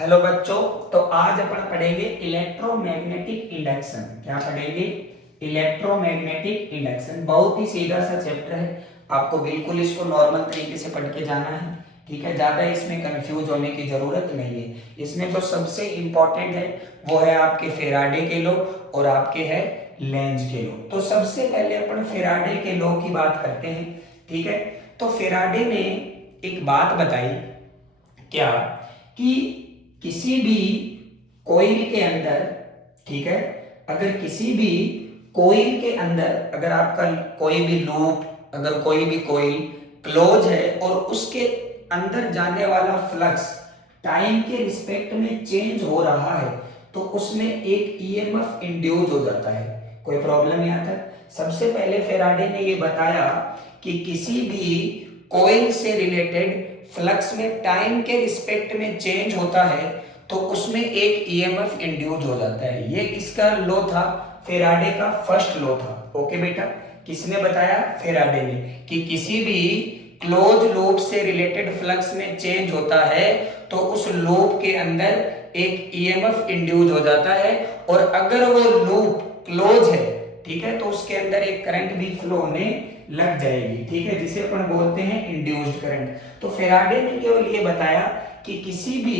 Hello बच्चों। तो आज अपन पढ़ेंगे इलेक्ट्रोमैग्नेटिक इंडक्शन। क्या पढ़ेंगे? Electromagnetic induction. बहुत ही सीधा सा चैप्टर है, आपको बिल्कुल इसको नॉर्मल तरीके से पढ़ के जाना है। ठीक है, ज्यादा इसमें कंफ्यूज होने की जरूरत नहीं है। इसमें जो सबसे इंपॉर्टेंट है वो है आपके फेराडे के लॉ और आपके है लेंज के लॉ। तो सबसे पहले अपन फेराडे के लॉ की बात करते हैं। ठीक है, तो फेराडे ने एक बात बताई, क्या कि किसी भी कोईल के अंदर, ठीक है, अगर किसी भी कोईल के अंदर अगर आपका कोई भी लूप, अगर कोई भी कोईल क्लोज है और उसके अंदर जाने वाला फ्लक्स टाइम के रिस्पेक्ट में चेंज हो रहा है तो उसमें एक ईएमएफ इंड्यूस हो जाता है। कोई प्रॉब्लम यहाँ तक? सबसे पहले फेराडे ने ये बताया कि किसी भी कोईल से रिलेटेड फ्लक्स में टाइम के रिस्पेक्ट में चेंज होता है तो उसमें एक ईएमएफ इंड्यूस हो जाता है। ये किसका लॉ था? फेराडे का फर्स्ट लॉ था। ओके बेटा, किसने बताया? फेराडे ने, कि किसी भी क्लोज लूप से रिलेटेड फ्लक्स में चेंज होता है तो उस लूप के अंदर एक ईएमएफ इंड्यूस हो जाता है, और अगर वो लूप क्लोज है, ठीक है, तो उसके अंदर एक करंट भी फ्लो होने लग जाएगी। ठीक है, जिसे अपन बोलते हैं इंड्यूस्ड करंट। तो फेराडे ने केवल ये बताया कि किसी भी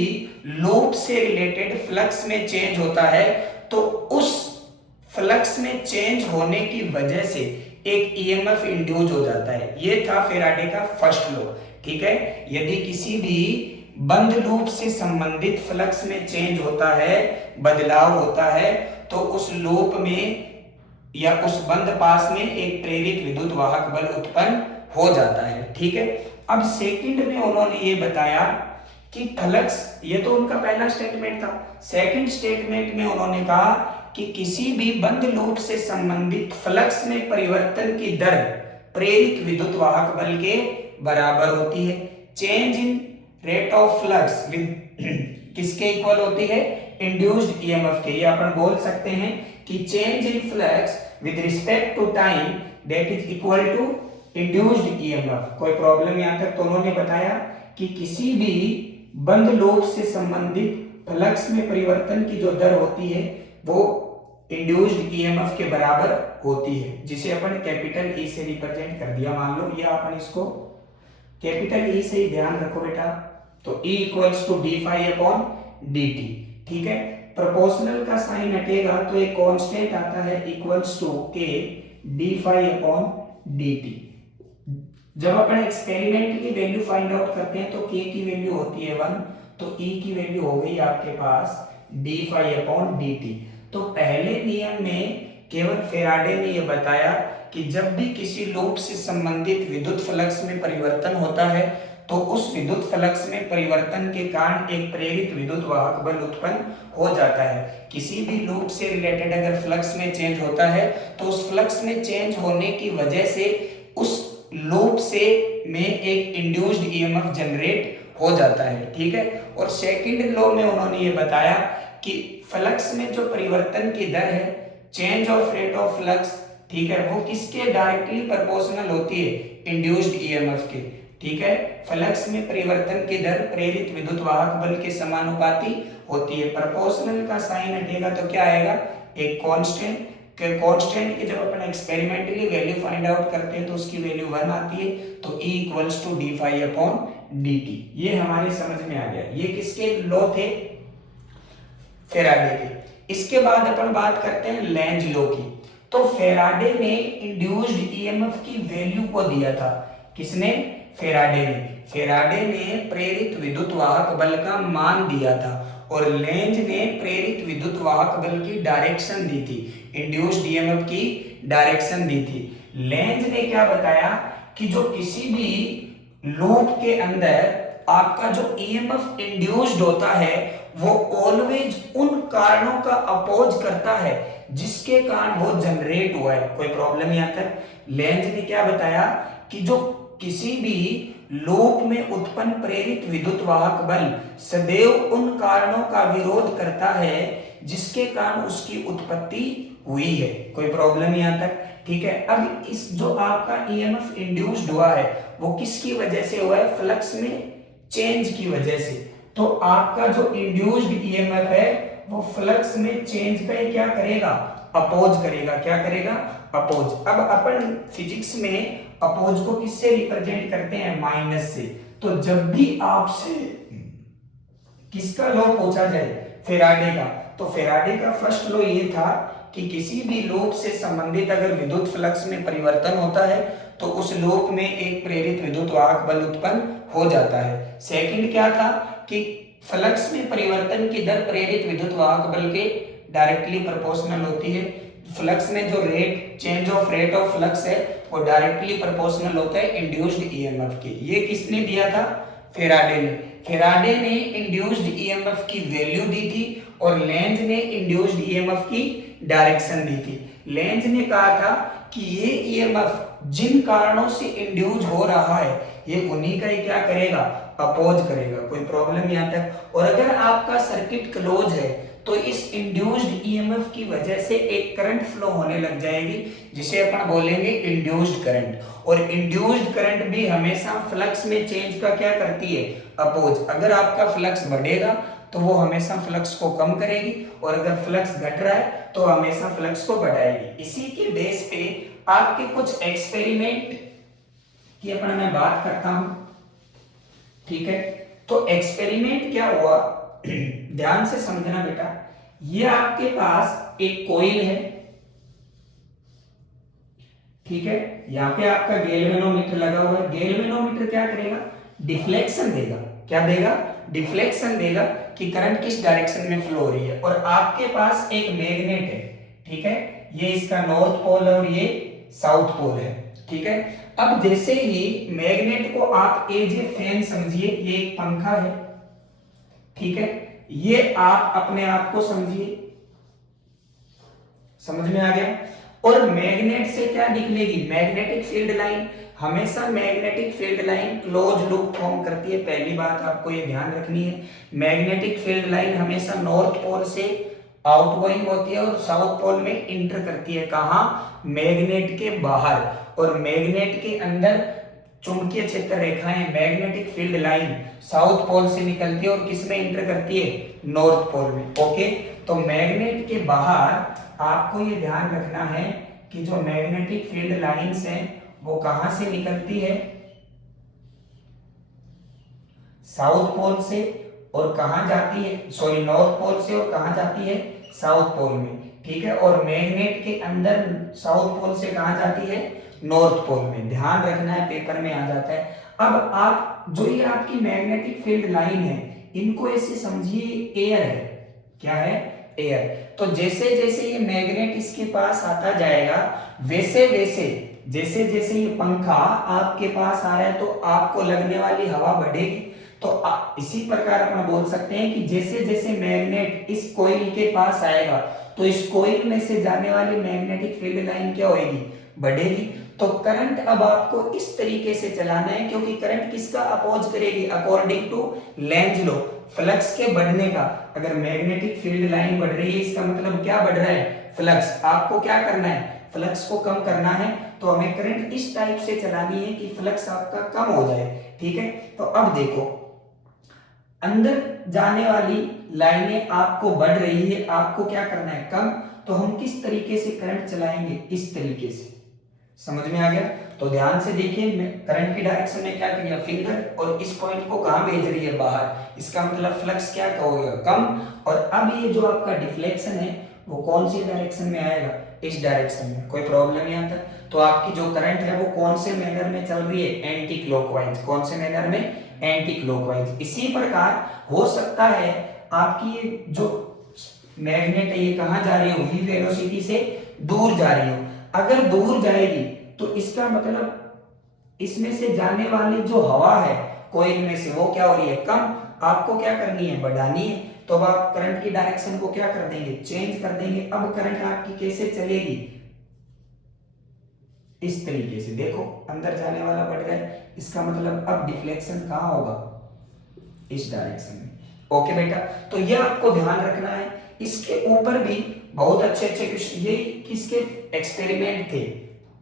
लूप से रिलेटेड फ्लक्स में चेंज होता है तो उस फ्लक्स में चेंज होने की वजह से एक ईएमएफ इंड्यूस हो जाता है। ये था फेराडे का फर्स्ट लॉ। ठीक है, यदि किसी भी बंद लूप से संबंधित फ्लक्स में चेंज होता है, बदलाव होता है, तो उस लूप में या उस बंद पास में एक प्रेरित विद्युत वाहक बल उत्पन्न हो जाता है। ठीक है, अब सेकंड में उन्होंने ये बताया कि फ्लक्स, ये तो उनका पहला स्टेटमेंट था। सेकंड स्टेटमेंट में उन्होंने कहा कि किसी भी बंद लूप से संबंधित फ्लक्स में परिवर्तन की दर प्रेरित विद्युत वाहक बल के बराबर होती है। Change in rate of flux with किसके इक्वल होती है? इंड्यूस्ड ईएमएफ के। ये अपन बोल सकते हैं कि change in flux with respect to time that is equal to induced EMF. कोई प्रॉब्लम यहां तक? तो उन्होंने बताया कि किसी भी बंद लूप से संबंधित फ्लक्स में परिवर्तन की जो दर होती है वो इंड्यूस्ड ईएमएफ के बराबर होती है, जिसे अपन कैपिटल ई से रिप्रेजेंट कर दिया। मान लो ये अपन इसको कैपिटल ई से ही ध्यान रखो बेटा। तो E equals to d phi upon D t. ठीक है, प्रोपोर्शनल का साइन हटेगा तो एक कांस्टेंट आता है equals to K d phi upon D t. जब अपन एक्सपेरिमेंट की वैल्यू फाइंड आउट करते हैं तो k की वैल्यू होती है 1, तो E की वैल्यू हो गई आपके पास D phi upon D T. तो पहले नियम में केवल फेराडे ने यह बताया कि जब भी किसी लूप से संबंधित विद्युत फ्लक्स में परिवर्तन होता है तो उस विद्युत फ्लक्स में परिवर्तन के कारण एक प्रेरित विद्युत वाहक बल उत्पन्न हो जाता है। किसी भी लूप से रिलेटेड अगर फ्लक्स में चेंज होता है तो उस फ्लक्स में चेंज होने की वजह से उस लूप से में एक इंड्यूस्ड ईएमएफ जनरेट हो जाता है। ठीक है, और सेकंड लॉ में उन्होंने ये बताया कि फ्लक्स में जो परिवर्तन की दर है, change of rate of flux, ठीक है, वो किसके डायरेक्टली प्रोपोर्शनल होती है? इंड्यूस्ड ईएमएफ के। ठीक है, फ्लक्स में परिवर्तन की दर प्रेरित विद्युत वाहक बल के समानुपाती होती है। प्रोपोर्शनल का साइन हटेगा तो क्या आएगा? एक कांस्टेंट। कांस्टेंट की जब अपन एक्सपेरिमेंटली वैल्यू फाइंड आउट करते हैं तो उसकी वैल्यू 1 आती है, तो E equals to d phi upon D T. ये हमारे समझ में आ गया। ये किसके लॉ थे? फेराडे के। इसके बाद अपन बात करते हैं लेंज लॉ की। तो फेराडे ने इंड्यूस्ड ईएमएफ की वैल्यू को दिया था। किसने? फेराडे ने। फेराडे ने प्रेरित विद्युत वाहक बल का मान दिया था और लेंज ने प्रेरित विद्युत वाहक बल की डायरेक्शन दी थी, इंड्यूस्ड ईएमएफ की डायरेक्शन दी थी। लेंज ने क्या बताया कि जो किसी भी लूप के अंदर आपका जो ईएमएफ इंड्यूस्ड होता है वो ऑलवेज उन कारणों का अपोज करता है जिसके कारण वो जनरेट हुआ है। कोई प्रॉब्लम यहां तक? लेंज ने क्या बताया कि जो किसी भी लूप में उत्पन्न प्रेरित विद्युत वाहक बल सदैव उन कारणों का विरोध करता है जिसके कारण उसकी उत्पत्ति हुई है। कोई प्रॉब्लम यहां तक? ठीक है, अब इस जो आपका ईएमएफ इंड्यूस्ड हुआ है वो किसकी वजह से हुआ है? फ्लक्स में चेंज की वजह से। तो आपका जो इंड्यूस्ड ईएमएफ है वो फ्लक्स में चेंज का ही क्या करेगा, अपोज करेगा। क्या करेगा, अपोज। अब अपन फिजिक्स में अपोज को किससे रिप्रेजेंट करते हैं, माइनस से। तो जब भी आपसे किसका लॉ पूछा जाए, फेराडे का, तो फेराडे का फर्स्ट लॉ ये था कि किसी भी लूप से संबंधित अगर विद्युत फ्लक्स में परिवर्तन होता है तो उस लूप में एक प्रेरित विद्युत वाहक बल उत्पन्न हो जाता है। सेकंड क्या था कि फ्लक्स में परिवर्तन की दर प्रेरित विद्युत वाहक बल के डायरेक्टली प्रोपोर्शनल होती है। फ्लक्स में जो rate, change of rate of flux है वो डायरेक्टली प्रोपोर्शनल होता है इंड्यूस्ड ईएमएफ के। ये किसने दिया था, फेराडे ने। फेराडे ने इंड्यूस्ड ईएमएफ की वैल्यू दी थी और लेंज ने इंड्यूस्ड ईएमएफ की डायरेक्शन दी थी। लेंज ने कहा था कि ये ईएमएफ जिन कारणों से इंड्यूस हो रहा है ये उन्हीं का ही क्या करेगा, अपोज करेगा। कोई प्रॉब्लम यहां तक। और अगर आपका सर्किट क्लोज है तो इस इंड्यूस्ड ईएमएफ की वजह से एक करंट फ्लो होने लग जाएगी जिसे अपन बोलेंगे इंड्यूस्ड करंट। और इंड्यूस्ड करंट भी हमेशा फ्लक्स में चेंज का क्या करती है, अपोज। अगर आपका फ्लक्स बढ़ेगा तो वो हमेशा फ्लक्स को कम करेगी और अगर फ्लक्स घट रहा है तो हमेशा फ्लक्स को बढ़ाएगी। इसी के बेस पे आपके कुछ एक्सपेरिमेंट की अपन मैं बात करता हूं, ठीक है। तो एक्सपेरिमेंट क्या हुआ, ध्यान से समझना बेटा। ये आपके पास एक कॉइल है, ठीक है। यहाँ पे आपका गैल्वेनोमीटर लगा हुआ है। गैल्वेनोमीटर क्या करेगा, डिफ्लेक्शन देगा। क्या देगा, डिफ्लेक्शन देगा कि करंट किस डायरेक्शन में फ्लो हो रही है। और आपके पास एक मैग्नेट है, ठीक है। ये इसका नॉर्थ पोल और ये साउथ पोल है, ठीक है। अब जैसे ही मैग्नेट को आप एज ए फैन समझिए, ये एक पंखा है, ठीक है। ये आप अपने आप को समझिए, समझ में आ गया। और मैग्नेट से क्या निकलेगी, मैग्नेटिक फील्ड लाइन। हमेशा magnetic field line close loop form करती है। पहली बात आपको ये ध्यान रखनी है, मैग्नेटिक फील्ड लाइन हमेशा नॉर्थ पोल से आउटगोइंग होती है और साउथ पोल में इंटर करती है। कहां, मैग्नेट के बाहर। और मैग्नेट के अंदर चुंबकीय क्षेत्र रेखाएं, magnetic field line south pole से निकलती है और किसमें इंटर करती है, नॉर्थ पोल में। ओके, तो मैग्नेट के बाहर आपको ये ध्यान रखना है कि जो मैग्नेटिक फील्ड लाइंस हैं वो कहां से निकलती है, साउथ पोल से, और कहां जाती है, सॉरी नॉर्थ पोल से, और कहां जाती है, साउथ पोल में, ठीक है। और मैग्नेट के अंदर साउथ पोल से कहां जाती है, नॉर्थ पोल में। ध्यान रखना है, पेपर में आ जाता है। अब आप जो ये आपकी मैग्नेटिक फील्ड लाइन है इनको ऐसे समझिए एयर है। क्या है, एयर। तो जैसे जैसे ये मैग्नेट इसके पास आता जाएगा वैसे वैसे, जैसे जैसे ये पंखा आपके पास आ रहा है तो आपको लगने वाली हवा बढ़ेगी। तो इसी प्रकार अपन बोल सकते हैं कि जैसे जैसे मैग्नेट इस कॉइल के पास आएगा तो इस कॉइल में से जाने वाली मैग्नेटिक फील्ड लाइन क्या होगी, बढ़ेगी। तो करंट अब आपको इस तरीके से चलाना है क्योंकि करंट किसका अपोज करेगी, according to Lenz law, flux के बढ़ने का। अगर मैग्नेटिक फील्ड लाइन बढ़ रही है इसका मतलब क्या बढ़ रहा है, फ्लक्स। आपको क्या करना है, फ्लक्स को कम करना है। तो हमें करंट इस टाइप से चलानी है कि फ्लक्स आपका कम हो जाए, ठीक है। तो अब देखो, अंदर जाने वाली लाइनें आपको बढ़ रही है, आपको क्या करना है, कम। तो हम किस तरीके से करंट चलाएंगे, इस तरीके से। समझ में आ गया। तो ध्यान से देखिए, करंट की डायरेक्शन में क्या किया, फिंगर, और इस पॉइंट को कहां भेज रही है, बाहर। इसका मतलब फ्लक्स क्या होगा, कम। और अब ये जो आपका डिफ्लेक्शन है वो कौन सी डायरेक्शन में आएगा, इस डायरेक्शन में। कोई प्रॉब्लम यहाँ तक। तो आपकी जो करंट है वो कौन से मैनर में चल रही है, एंटी क्लॉकवाइज। कौन से मैनर में, एंटी क्लॉकवाइज। इसी प्रकार हो सकता है आपकी ये जो मैग्नेट है ये कहां जा रही हो, v वेलोसिटी से दूर जा रही हो। अगर दूर जाएगी तो इसका मतलब इसमें से जाने वाली जो हवा है कोइल में से वो क्या हो रही है, कम। आपको क्या करनी है, बढ़ानी है। तो अब आप करंट की डायरेक्शन को क्या कर देंगे, चेंज कर देंगे। अब करंट आपकी कैसे चलेगी, इस तरीके से। देखो अंदर जाने वाला बढ़ रहा है, इसका मतलब अब डिफ्लेक्शन कहां होगा, इस डायरेक्शन में। ओके बेटा, तो ये आपको ध्यान रखना है। इसके ऊपर भी बहुत अच्छे अच्छे क्वेश्चन, ये किसके एक्सपेरिमेंट थे,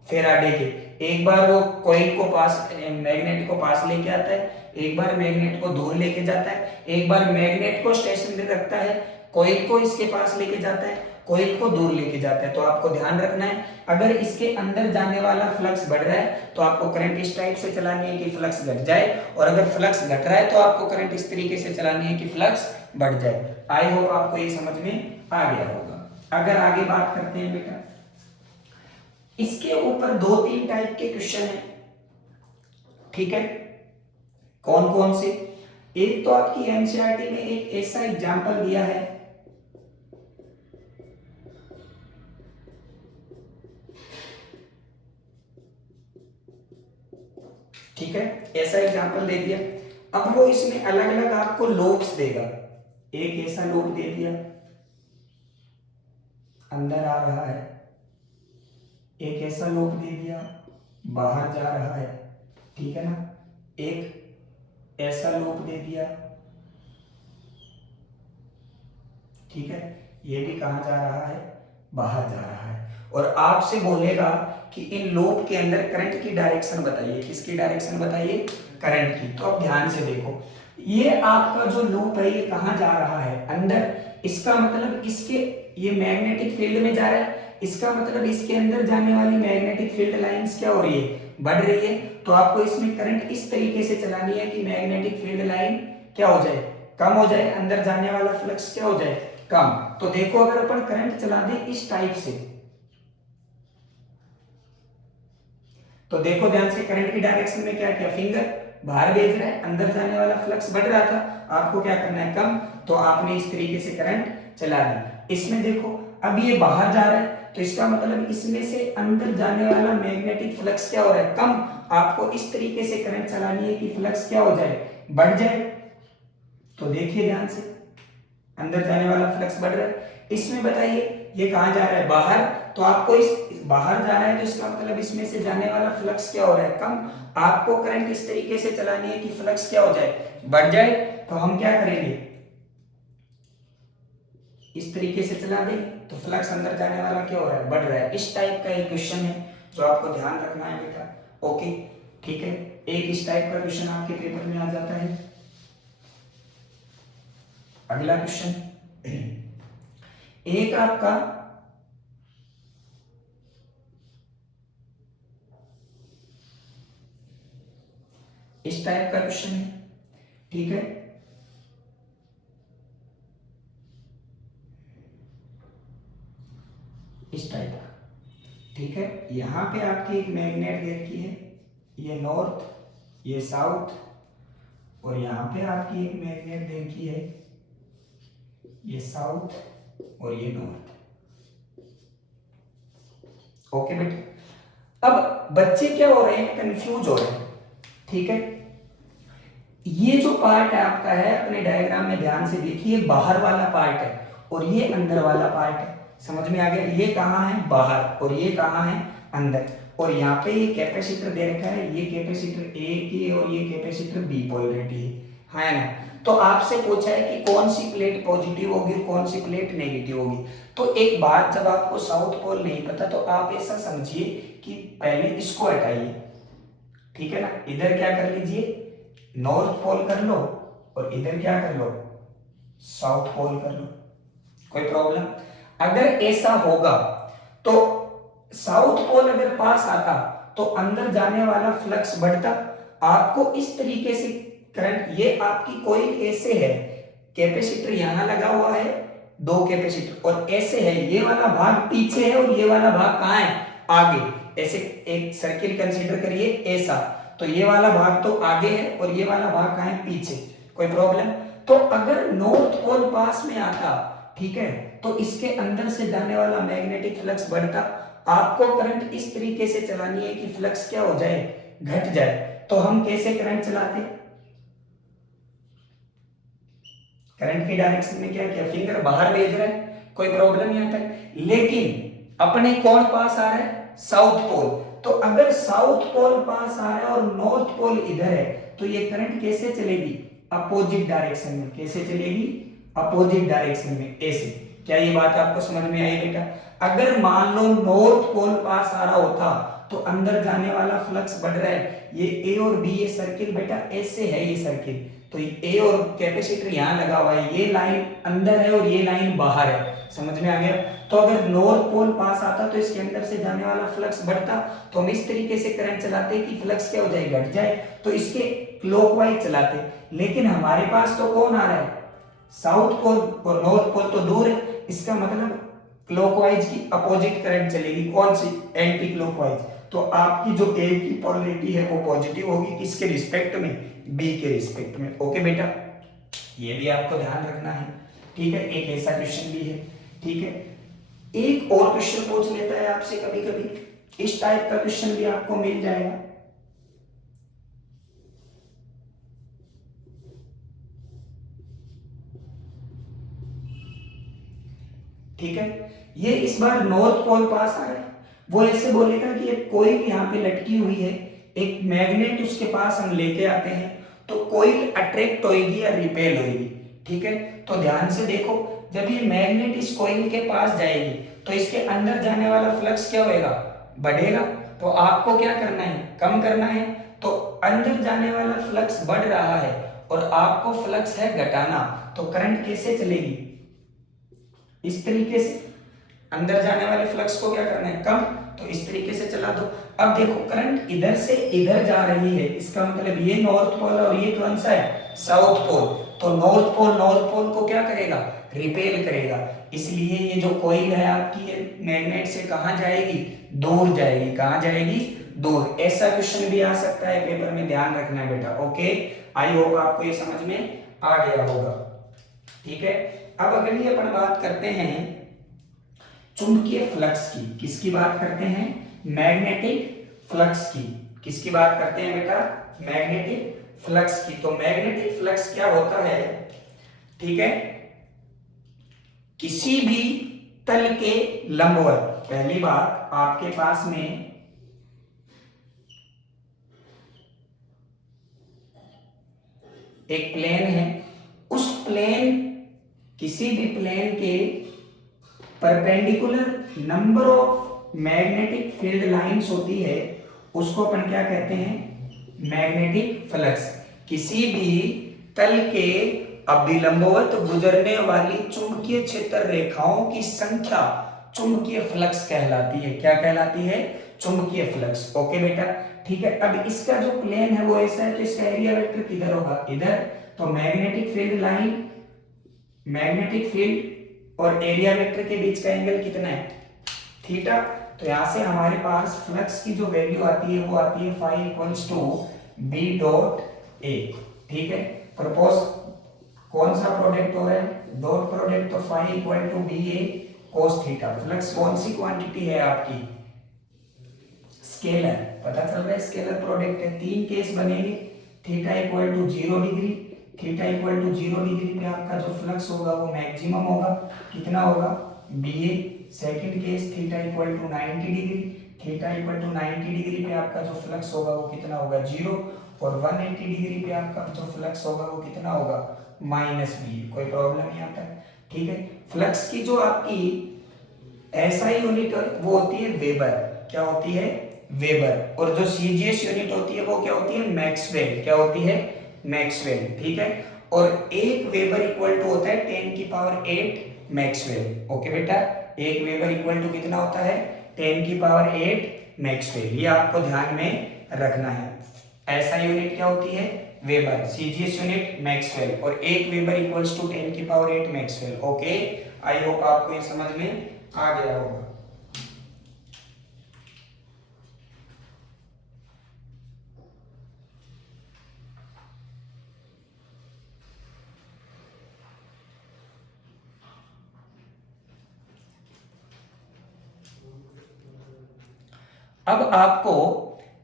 फेराडे के। एक बार वो कॉइल को पास, मैग्नेट को पास लेके आता है, एक बार मैग्नेट को दूर लेके जाता है, एक बार मैग्नेट को स्टेशनरी रखता है, कॉइल को इसके पास लेके जाता है, कॉइल को दूर लेके जाता है। तो आपको ध्यान रखना है, अगर इसके अंदर जाने वाला फ्लक्स बढ़ रहा है तो आपको करंट इस टाइप से चलानी है कि फ्लक्स घट जाए, और अगर फ्लक्स घट रहा है तो आपको करंट इस तरीके से चलानी है कि फ्लक्स बढ़ जाए। आई होप आपको ये समझ में आ गया होगा। अगर आगे बात करते हैं बेटा, इसके ऊपर 2-3 टाइप के क्वेश्चन है, ठीक है। कौन कौन से? एक तो आपकी एनसीईआरटी में एक ऐसा एग्जांपल दिया है, ठीक है, ऐसा एग्जांपल दे दिया। अब वो इसमें अलग अलग आपको लूप्स देगा। एक ऐसा लूप दे दिया, अंदर आ रहा है, एक ऐसा लूप दे दिया, बाहर जा रहा है, ठीक है ना, एक ऐसा लूप दे दिया, ठीक है, ये भी कहां जा रहा है, बाहर जा रहा है। और आपसे बोलेगा कि इन लूप के अंदर करंट की डायरेक्शन बताइए। किसकी डायरेक्शन बताइए? करंट की। तो अब ध्यान से देखो, ये आपका जो लूप है ये कहां जा रहा है, अंदर। इसका मतलब इसके, ये मैग्नेटिक फील्ड में जा रहा है, इसका मतलब इसके अंदर जाने वाली मैग्नेटिक फील्ड लाइंस क्या हो रही है, बढ़ रही है। तो आपको इसमें करंट इस तरीके से चलानी है कि मैग्नेटिक फील्ड लाइन क्या हो जाए, कम हो जाए, अंदर जाने वाला फ्लक्स क्या हो जाए, कम। तो देखो अगर अपन करंट चला दें इस टाइप से, तो देखो ध्यान से, करंट की डायरेक्शन में क्या किया, फिंगर बाहर भेज रहा है, अंदर जाने वाला फ्लक्स बढ़ रहा था, आपको क्या करना है, कम। तो आपने इस तरीके से करंट चला दी। इसमें देखो अब ये बाहर जा रहा है, तो इसका मतलब इसमें से अंदर जाने वाला मैग्नेटिक फ्लक्स क्या हो रहा है, कम। आपको इस तरीके से करंट चलानी है कि फ्लक्स क्या हो जाए, बढ़ जाए। तो देखिए ध्यान से, अंदर जाने वाला फ्लक्स बढ़ रहा है। इसमें बताइए ये कहां जा रहा है, बाहर। तो आपको इस बाहर जा रहा है तो इसका मतलब इसमें से जाने वाला फ्लक्स क्या हो रहा है, कम। आपको करंट इस तरीके से चलानी है कि फ्लक्स क्या हो जाए, बढ़ जाए। तो हम क्या करेंगे, इस तरीके से चला देंगे तो फ्लक्स अंदर जाने वाला क्या हो रहा है, बढ़ रहा है। इस टाइप का एक क्वेश्चन है जो आपको ध्यान रखना है बेटा। ओके, ठीक है, एक इस टाइप का क्वेश्चन आपके पेपर में आ जाता है। अगला क्वेश्चन, एक आपका इस टाइप का क्वेश्चन है, ठीक है। इस टाइप का, ठीक है। यहां पे आपकी एक मैग्नेट दे रखी है, ये नॉर्थ, ये साउथ, और यहां पे आपकी एक मैग्नेट दे रखी है, ये साउथ और ये नॉर्थ। ओके बेटा, अब बच्चे क्या हो रहे हैं, कंफ्यूज हो रहे हैं, ठीक है। ये जो पार्ट है आपका है, अपने डायग्राम में ध्यान से देखिए, बाहर वाला पार्ट है और ये अंदर वाला पार्ट है। समझ में आ गया, ये कहां है, बाहर, और ये कहां है, अंदर। और यहाँ पे ये कैपेसिटर दे रखा है, ये कैपेसिटर ए की और ये कैपेसिटर बी पोलैरिटी है ना। तो आपसे पूछा है कि कौन सी प्लेट पॉजिटिव होगी और कौन सी प्लेट नेगेटिव होगी। तो एक बात, जब आपको साउथ पोल नहीं पता तो आप ऐसा समझिए कि पहले इसको हटाइए, ठीक है ना। इधर क्या कर लीजिए, नॉर्थ पोल कर लो, और इधर क्या कर लो, साउथ पोल कर लो। कोई प्रॉब्लम? अगर ऐसा होगा तो साउथ पोल अगर पास आता तो अंदर जाने वाला फ्लक्स बढ़ता। आपको इस तरीके से करंट, ये आपकी कोई ऐसे है, कैपेसिटर यहां लगा हुआ है, दो कैपेसिटर, और ऐसे है, ये वाला भाग पीछे है और ये वाला भाग कहां है, आगे। ऐसे एक सर्किल कंसीडर करिए ऐसा, तो ये वाला भाग तो आगे है और ये वाला भाग कहां है, पीछे। कोई प्रॉब्लम? तो अगर नॉर्थ पोल पास में आता, ठीक है, तो इसके अंदर से जाने वाला मैग्नेटिक फ्लक्स बढ़ता। आपको करंट इस तरीके से चलानी है कि फ्लक्स क्या हो जाए, घट जाए। तो हम कैसे करंट चलाते, करंट की डायरेक्शन में क्या किया, फिंगर बाहर भेज रहा है, कोई प्रॉब्लम नहीं आता। लेकिन अपने कौन पास आ रहा है, साउथ पोल। तो अगर साउथ पोल पास आ रहा है और नॉर्थ पोल इधर है, तो ये करंट कैसे चलेगी, अपोजिट डायरेक्शन में। कैसे चलेगी, अपोजिट डायरेक्शन में, ऐसे। क्या ये बात आपको समझ में आई बेटा? अगर मान लो नॉर्थ पोल पास आ रहा होता तो अंदर जाने वाला फ्लक्स बढ़ रहा है। ये ए और बी ये सर्किल बेटा ऐसे है, ये सर्किल, तो ए और कैपेसिटर यहाँ लगा हुआ है, ये लाइन अंदर है और ये लाइन बाहर है, समझ में आ गया। तो अगर नॉर्थ पोल पास आता तो इसके अंदर से जाने वाला फ्लक्स बढ़ता, तो हम इस तरीके से करंट चलाते कि फ्लक्स क्या हो जाए, घट जाए, तो इसके क्लॉकवाइज चलाते। लेकिन हमारे पास तो कौन आ रहा है, साउथ पोल, और नॉर्थ पोल तो दूर है, इसका मतलब क्लॉकवाइज की अपोजिट करंट चलेगी, कौन सी, एंटी क्लॉकवाइज। तो आपकी जो ए की पोलैरिटी है वो पॉजिटिव होगी, किसके रिस्पेक्ट में, बी के रिस्पेक्ट में। ओके बेटा, ये भी आपको ध्यान रखना है, ठीक है। एक ऐसा क्वेश्चन भी है, ठीक है। एक और क्वेश्चन पूछ लेता है आपसे कभी कभी, इस टाइप का क्वेश्चन भी आपको मिल जाएगा, ठीक है। ये इस बार नॉर्थ पोल पास आ रहा है, वो ऐसे बोलेगा कि एक कोइल यहाँ पे लटकी हुई है, एक मैग्नेट उसके पास हम लेके आते हैं, तो कोइल अट्रैक्ट होगी या रिपेल होगी, ठीक है। तो ध्यान से देखो, जब ये मैग्नेट इस कोइल के पास जाएगी तो इसके अंदर जाने वाला फ्लक्स क्या होएगा, बढ़ेगा। तो आपको क्या करना है, कम करना है। तो अंदर जाने वाला फ्लक्स बढ़ रहा है और आपको फ्लक्स है घटाना, तो करंट कैसे चलेगी, इस तरीके से। अंदर जाने वाले फ्लक्स को क्या करना है, कम, तो इस तरीके से चला दो। अब देखो करंट इधर से इधर जा रही है, इसका मतलब ये नॉर्थ पोल और ये कौन सा है, साउथ पोल। तो नॉर्थ पोल को क्या करेगा, रिपेल करेगा। इसलिए ये जो कॉइल है आपकी, ये मैग्नेट से कहां जाएगी, दूर जाएगी। कहां जाएगी, दूर। ऐसा क्वेश्चन भी आ सकता है पेपर में, ध्यान रखना है बेटा। ओके, आई होप आपको ये समझ में आ गया होगा, ठीक है। अब अगली अपन बात करते हैं चुंबकीय फ्लक्स की। किसकी बात करते हैं, मैग्नेटिक फ्लक्स की। किसकी बात करते हैं बेटा, मैग्नेटिक फ्लक्स की। तो मैग्नेटिक फ्लक्स क्या होता है, ठीक है, किसी भी तल के लंबवत। पहली बात, आपके पास में एक प्लेन है, उस प्लेन, किसी भी प्लेन के perpendicular number of magnetic field lines होती है, उसको अपन क्या कहते हैं, मैग्नेटिक फ्लक्स। किसी भी तल के अभिलंबवत गुजरने वाली चुंबकीय क्षेत्र रेखाओं की संख्या चुंबकीय फ्लक्स कहलाती है। क्या कहलाती है, चुंबकीय फ्लक्स। ओके बेटा, ठीक है। अब इसका जो प्लेन है वो ऐसा है, तो इसका एरिया वेक्टर किधर होगा, इधर। तो magnetic field line, magnetic field और एरिया वेक्टर के बीच का एंगल कितना है, थीटा। तो यहां से हमारे पास फ्लक्स की जो वैल्यू आती है वो आती है phi equals to B dot A, ठीक है। प्रपोज कौन सा प्रोडक्ट हो रहा है, डॉट प्रोडक्ट, तो phi equal to B A cos theta. Flux कौन सी क्वांटिटी है आपकी, स्केलर, पता चल रहा है, स्केलर प्रोडक्ट है। तीन केस बनेंगे, theta equal to 0 degree, theta equal to 0 degree पे आपका जो फ्लक्स होगा वो मैक्सिमम होगा, कितना होगा, B A. Second case theta equal to 90 degree, theta equal to 90 degree पे आपका जो फ्लक्स होगा वो कितना होगा, 0। और 180 डिग्री पे आपका जो फ्लक्स होगा वो कितना होगा, माइनस बी। कोई प्रॉब्लम नहीं आता, ठीक है। फ्लक्स की जो आपकी एसआई यूनिट वो होती है वेबर। क्या होती है, वेबर। और जो सीजीएस यूनिट होती है वो क्या होती है, मैक्सवेल। क्या होती है, मैक्सवेल, ठीक है। और एक वेबर इक्वल टू होता है 10 की पावर 8 मैक्सवेल। ओके बेटा, एक वेबर इक्वल टू कितना होता है, 10 की पावर 8 मैक्सवेल। ये आपको ध्यान में रखना है। ऐसा यूनिट क्या होती है, वेबर। CGS unit Maxwell. और एक वेबर इक्वल्स टू 10 की पावर 8 मैक्सवेल। ओके, आई होप आपको ये समझ में आ गया होगा। अब आपको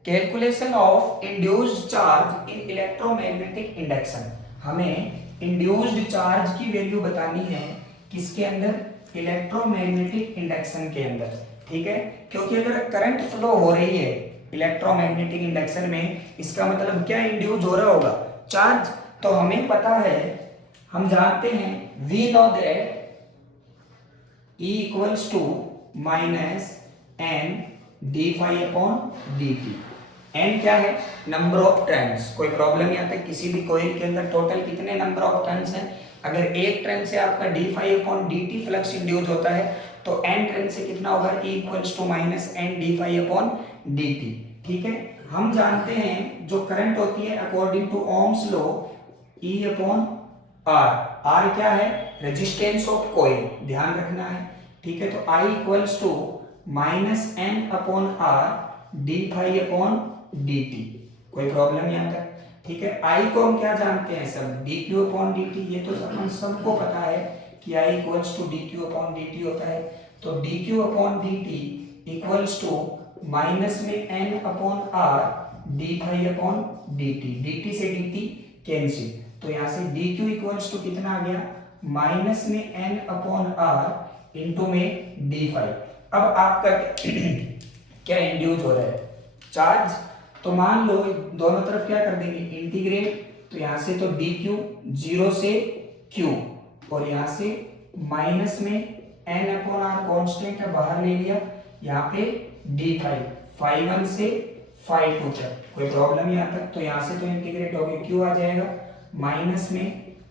calculation of induced charge in electromagnetic induction, हमें इंड्यूस्ड चार्ज की वैल्यू बतानी है किसके अंदर, इलेक्ट्रोमैग्नेटिक इंडक्शन के अंदर, ठीक है। क्योंकि अगर करंट फ्लो हो रही है इलेक्ट्रोमैग्नेटिक इंडक्शन में, इसका मतलब क्या इंड्यूस हो रहा होगा, चार्ज। तो हमें पता है, हम जानते हैं, we know that E equals to minus N d phi upon D t. N क्या है? Number of turns. कोई प्रॉब्लम नहीं आता, किसी भी कॉइल के अंदर टोटल कितने नंबर ऑफ टर्न्स हैं। अगर एक टर्न से आपका d phi upon D t flux induce होता है तो एन टर्न से कितना होगा? E equals to minus N d phi upon D t. ठीक है, हम जानते हैं जो करंट होती है according to Ohm's law E upon R. R क्या है? रेजिस्टेंस ऑफ कॉइल, ध्यान रखना है। ठीक है, तो I equals to minus N upon R D phi upon D t. कोई प्रॉब्लम नहीं आता। ठीक है, I को हम क्या जानते हैं सब? D Q upon D T. ये तो अपन सबको पता है कि I equals to D Q upon D T होता है। तो D Q upon D T equals to minus में N upon R D phi upon D T. D T से डी टी कैंसिल, तो यहाँ से डी क्यू इक्वल्स टू कितना आ गया? माइनस में एन अपॉन आर इंटू में डी फाई। अब आपका क्या इंड्यूस हो रहा है? चार्ज। तो मान लो दोनों तरफ क्या कर देंगे? इंटीग्रेट। तो यहां से तो डी क्यू 0 से क्यू, और यहां से माइनस में एन अपॉन आर कॉन्स्टेंट है, बाहर ले लिया। यहाँ पे डी फाई, फाई 1 से फाई 2 तक। कोई प्रॉब्लम नहीं आता। तो यहाँ से तो इंटीग्रेट हो गया, क्यू आ जाएगा माइनस में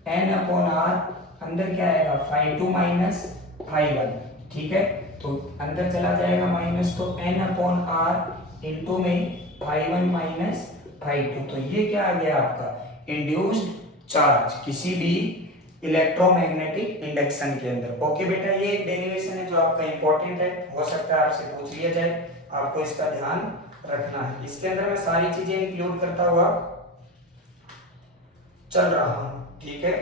एन अपॉन आर, अंदर क्या आएगा? Phi 2 minus phi 1। ठीक है, तो अंदर चला जाएगा माइनस, तो एन अपॉन आर इंटू में फाई 1 माइनस फाई 2। तो ये क्या आ गया आपका? इंड्यूस्ड चार्ज किसी भी इलेक्ट्रोमैग्नेटिक इंडक्शन के अंदर। ओके बेटा, ये एक डेरिवेशन है जो आपका इंपॉर्टेंट है, हो सकता है आपसे पूछ लिया जाए, आपको इसका ध्यान रखना है। इसके अंदर मैं सारी चीजें इंक्लूड करता हुआ चल रहा हूं। ठीक है,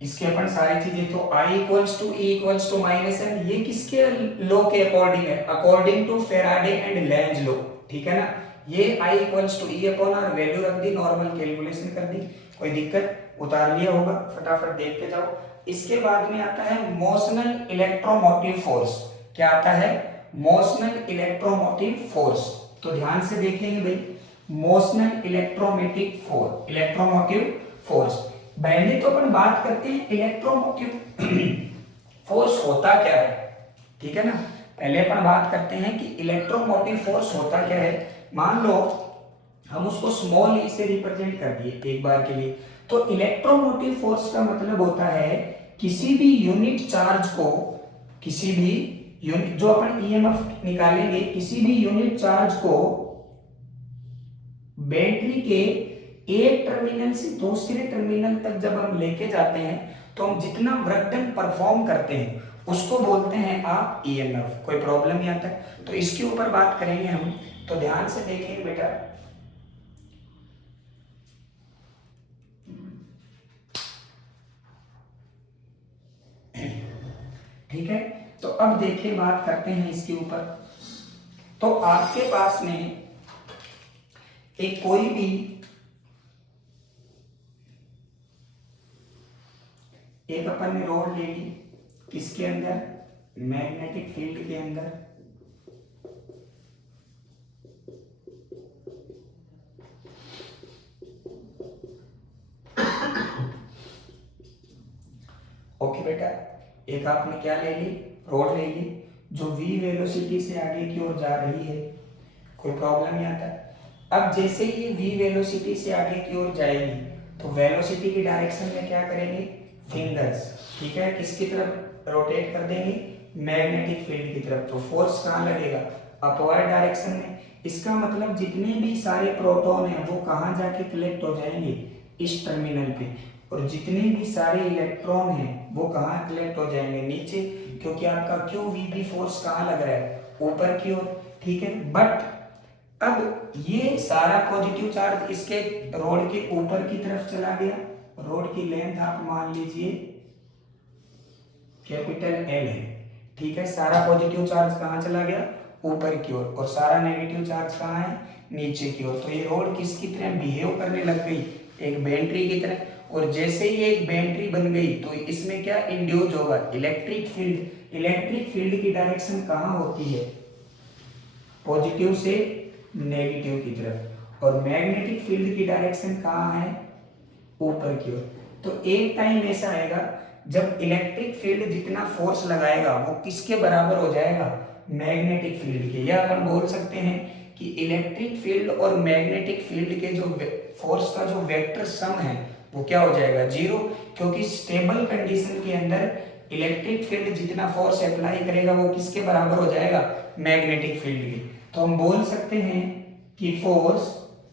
इसके अपन सारी चीजें, तो I equals to E equals to minus N, ये किसके लॉ के अकॉर्डिंग है? According to Faraday and Lenz law. ठीक है ना, ये I equals to E upon R value रख दी, नॉर्मल कैलकुलेशन कर दी, कोई दिक्कत? उतार लिया होगा, फटाफट देखते जाओ। इसके बाद में आता है मोशनल इलेक्ट्रोमोटिव फोर्स। क्या आता है? Motional electromotive force. तो ध्यान से देखेंगे भाई, मोशनल इलेक्ट्रोमैटिक फोर्स, इलेक्ट्रोमोटिव फोर्स। पहले तो अपन बात करते हैं इलेक्ट्रोमोटिव फोर्स होता क्या है। ठीक है ना, पहले अपन बात करते हैं कि इलेक्ट्रोमोटिव फोर्स होता क्या है। मान लो हम उसको स्मॉल ई से रिप्रेजेंट कर दिए एक बार के लिए। तो इलेक्ट्रोमोटिव फोर्स का मतलब होता है किसी भी यूनिट चार्ज को, किसी भी यूनिट, जो अपन ईएमएफ निकालेंगे, किसी भी यूनिट चार्ज को बैटरी के एक टर्मिनल से दूसरे टर्मिनल तक जब हम लेके जाते हैं तो हम जितना वर्क डन परफॉर्म करते हैं उसको बोलते हैं आप ईएमएफ। कोई प्रॉब्लम नहीं आता। तो इसके ऊपर बात करेंगे हम, तो ध्यान से देखिए बेटा। ठीक है, तो अब देखिए बात करते हैं इसके ऊपर। तो आपके पास में एक कोई भी एक अपन ने रॉड ले ली, किसके अंदर? मैग्नेटिक फील्ड के अंदर। ओके बेटा, एक आपने क्या ले ली? रॉड ले ली, जो v वेलोसिटी से आगे की ओर जा रही है। कोई प्रॉब्लम नहीं आता। अब जैसे ही v वेलोसिटी से आगे की ओर जाएगी तो वेलोसिटी की डायरेक्शन में क्या करेंगे? फिंगर्स। ठीक है, किसकी तरफ रोटेट कर देंगे? मैग्नेटिक फील्ड की तरफ। तो फोर्स कहाँ लगेगा? अपवर्ड डायरेक्शन में। इसका मतलब जितने भी सारे प्रोटॉन हैं वो कहाँ जाके कलेक्ट हो जाएंगे? इस टर्मिनल पे। और जितने भी सारे इलेक्ट्रॉन हैं वो कहाँ कलेक्ट हो जाएंगे? नीचे, क्योंकि आपका क्यू वी बी फोर्स कहाँ लग रहा है? ऊपर की ओर। ठीक है, बट अब ये सारा पॉजिटिव चार्ज इसके रोड के ऊपर की तरफ चला गया। रोड की लेंथ आप मान लीजिए कैपिटल एल है। ठीक है, सारा पॉजिटिव चार्ज कहाँ चला गया? ऊपर की ओर। और सारा नेगेटिव चार्ज कहाँ है? नीचे की ओर। तो ये रोड किसकी तरह बिहेव करने लग गई? एक बैटरी की तरह। और जैसे ही एक बैटरी बन गई तो इसमें क्या इंड्यूस होगा? Electric field. इलेक्ट्रिक फील्ड की डायरेक्शन कहाँ होती है? पॉजिटिव से नेगेटिव की तरफ। और मैग्नेटिक फील्ड की डायरेक्शन कहाँ है? ऊपर की ओर। तो एक टाइम ऐसा आएगा जब इलेक्ट्रिक फील्ड जितना फोर्स लगाएगा वो किसके बराबर हो जाएगा? मैग्नेटिक फील्ड के, या अपन बोल सकते हैं कि इलेक्ट्रिक फील्ड और मैग्नेटिक फील्ड के जो फोर्स का जो वेक्टर सम है वो क्या हो जाएगा, जीरो, क्योंकि स्टेबल कंडीशन के अंदर इलेक्ट्रिक फील्ड जितना फोर्स अप्लाई करेगा वो किसके बराबर हो जाएगा, मैग्नेटिक फील्ड के। तो हम बोल सकते हैं कि force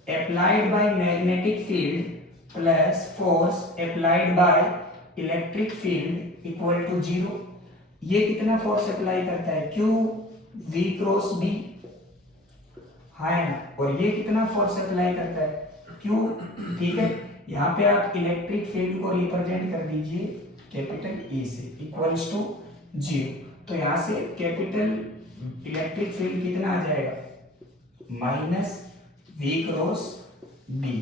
applied by magnetic field plus force applied by electric field equal to zero. ये कितना फोर्स अप्लाई करता है, Q V क्रॉस B, है ना, और ये कितना फोर्स अप्लाई करता है, Q, ठीक है। यहाँ पे आप इलेक्ट्रिक फील्ड को रिप्रेजेंट कर दीजिए कैपिटल E से, इक्वल्स टू जीरो। तो यहाँ से कैपिटल इलेक्ट्रिक फील्ड कितना आ जाएगा, माइनस V क्रॉस B।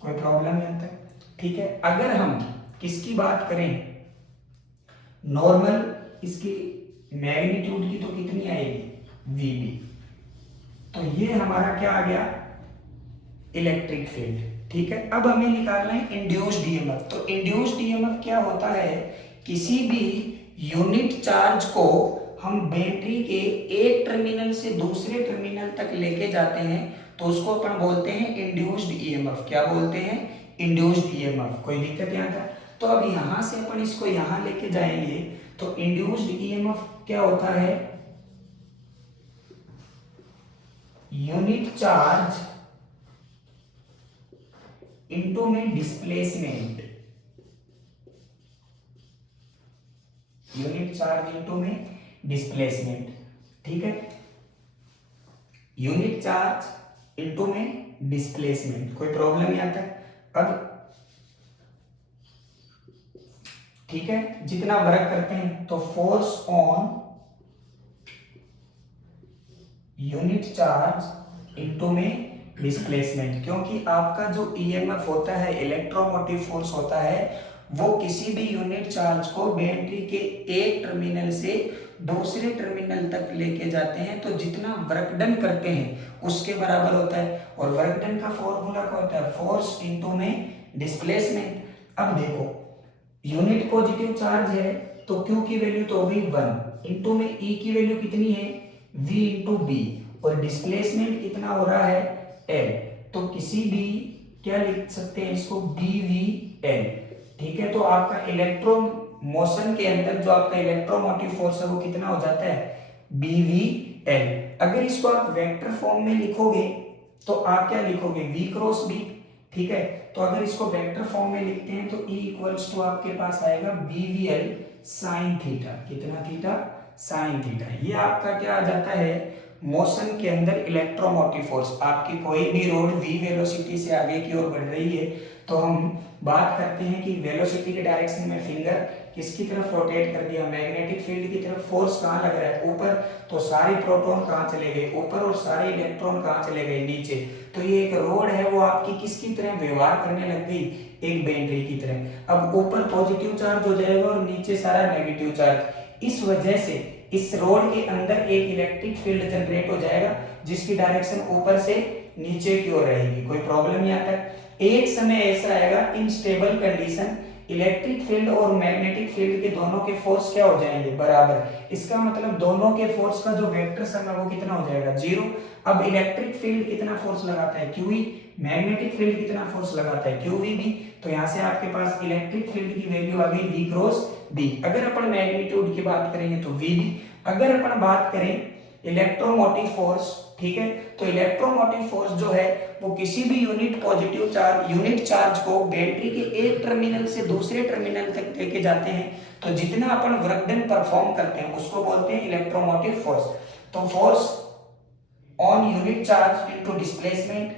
कोई प्रॉब्लम यहाँ तक, ठीक है। अगर हम किसकी बात करें, नॉर्मल, इसकी मैग्नीट्यूड की तो कितनी आएगी, VB। तो ये हमारा क्या आ गया, इलेक्ट्रिक फील्ड, ठीक है। अब हमें निकालना है इंड्यूस्ड ईएमएफ। तो इंड्यूस्ड ईएमएफ क्या होता है, किसी भी यूनिट चार्ज को हम बैटरी के एक टर्मिनल से दूसरे टर्मिनल तक लेके जाते हैं तो उसको अपन बोलते हैं इंड्यूस्ड ईएमएफ। क्या बोलते हैं, इंड्यूस्ड ईएमएफ। कोई दिक्कत यहाँ था। तो अब यहां से अपन इसको यहां लेके जाएंगे तो इंड्यूस्ड ईएमएफ क्या होता है, यूनिट चार्ज इनटू में डिस्प्लेसमेंट, यूनिट चार्ज इनटू में डिस्प्लेसमेंट, ठीक है। यूनिट चार्ज इनटू में डिस्प्लेसमेंट, कोई प्रॉब्लम यहाँ तक। अब ठीक है, जितना वर्क करते हैं तो force on unit charge into में डिस्प्लेसमेंट, क्योंकि आपका जो ईएमएफ होता है, इलेक्ट्रोमोटिव फोर्स होता है, वो किसी भी यूनिट चार्ज को बैटरी के एक टर्मिनल से दूसरे टर्मिनल तक लेके जाते हैं तो जितना वर्क डन करते हैं उसके बराबर होता है। और वर्क डन का फॉर्मूला क्या होता है, फोर्स इनटू में डिस्प्लेसमेंट। अब देखो, यूनिट पॉजिटिव चार्ज है तो Q की वैल्यू तो हो गई 1, इनटू में E की वैल्यू कितनी है, V इंटू बी, और डिस्प्लेसमेंट कितना हो रहा है, L। तो किसी भी क्या लिख सकते हैं इसको, BVL, ठीक है। तो आपका इलेक्ट्रो मोशन के अंदर जो आपका इलेक्ट्रोमोटिव फोर्स है वो कितना हो जाता है, BVL। अगर इसको आप वेक्टर फॉर्म में लिखोगे तो आप क्या लिखोगे, V क्रॉस B, ठीक है। तो अगर इसको वेक्टर फॉर्म में लिखते हैं तो E इक्वल्स टू आपके पास आएगा BVL साइन थीटा, कितना थीटा, साइन थीटा। ये आपका क्या आ जाता है, मोशन के अंदर इलेक्ट्रोमोटिव फोर्स। आपकी कोई भी रोड v वेलोसिटी से आगे की ओर बढ़ रही है तो हम बात करते हैं कि वेलोसिटी के डायरेक्शन में फिंगर किसकी तरफ रोटेट कर दिया, मैग्नेटिक फील्ड की तरफ। फोर्स कहाँ लग रहा है, ऊपर, तो सारे प्रोटॉन कहाँ चले गए, ऊपर, और सारे इलेक्ट्रॉन कहाँ चले गए, नीचे। तो ये एक रोड है वो आपकी किसकी तरह व्यवहार करने लग गई, एक बैटरी की तरह। अब ऊपर पॉजिटिव चार्ज हो जाएगा और नीचे सारा नेगेटिव चार्ज। इस वजह से इस रोड के अंदर एक इलेक्ट्रिक फील्ड जनरेट हो जाएगा जिसकी डायरेक्शन ऊपर से नीचे की ओर रहेगी। कोई प्रॉब्लम यहाँ तक। एक समय ऐसा आएगा in stable condition electric field और मैग्नेटिक फील्ड के दोनों के फोर्स क्या हो जाएंगे, बराबर। इसका मतलब दोनों के फोर्स का जो वेक्टर सम है वो कितना हो जाएगा, जीरो। अब इलेक्ट्रिक फील्ड कितना फोर्स लगाता है, QE, मैग्नेटिक फील्ड कितना फोर्स लगाता है, QVB। तो यहाँ से आपके पास इलेक्ट्रिक फील्ड की वैल्यू आ गई V क्रॉस B। अगर अपन मैग्नीट्यूड की बात करेंगे तो VB। अगर अपन बात करें इलेक्ट्रोमोटिव फोर्स, ठीक है, तो इलेक्ट्रोमोटिव फोर्स जो है वो किसी भी unit positive charge, unit charge को बैटरी के एक टर्मिनल से दूसरे टर्मिनल तक लेके जाते हैं तो जितना अपन वर्क डन परफॉर्म करते हैं उसको बोलते हैं इलेक्ट्रोमोटिव फोर्स। तो force on unit charge into displacement,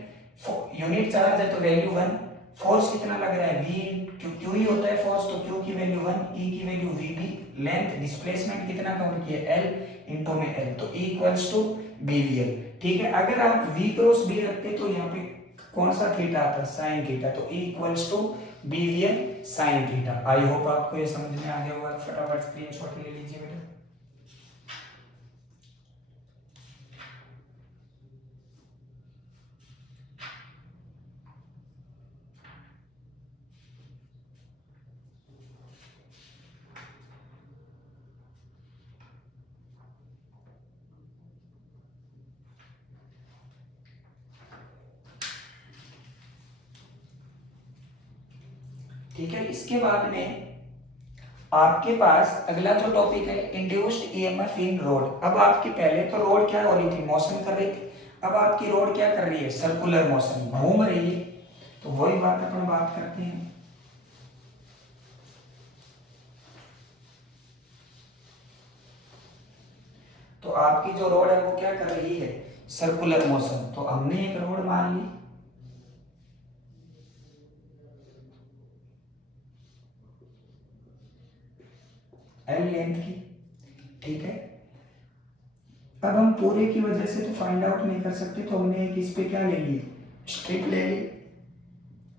unit charge है तो वैल्यू 1, फोर्स कितना लग रहा है, V, Q ही होता है फोर्स, तो Q की वैल्यू 1, E की वैल्यू VB, लेंथ डिस्प्लेसमेंट कितना कवर किया, L इनटू में L, तो E इक्वल्स टू BVL, ठीक है। अगर आप V क्रॉस B रखते तो यहाँ पे कौन सा थीटा आता, साइन थीटा, तो E equals to BVL sine theta. I hope आपको ये समझ में आ गया होगा। फटाफट स्क्रीनशॉट ले लीजिए बेटा। ठीक है। इसके बाद में आपके पास अगला जो टॉपिक है इंड्यूस्ड ईएमएफ इन रोड। अब आपकी पहले तो रोड क्या हो रही थी, मोशन कर रही थी, अब आपकी रोड क्या कर रही है, सर्कुलर मोशन, घूम रही है। तो वही बात अपन बात करते हैं। तो आपकी जो रोड है वो क्या कर रही है, सर्कुलर मोशन। तो हमने एक रोड मान ली, एल लेंथ की, ठीक है। अब हम पूरे की वजह से तो फाइंड आउट नहीं कर सकते, तो हमने एक इस पे क्या ले ली, स्ट्रिप ले ली।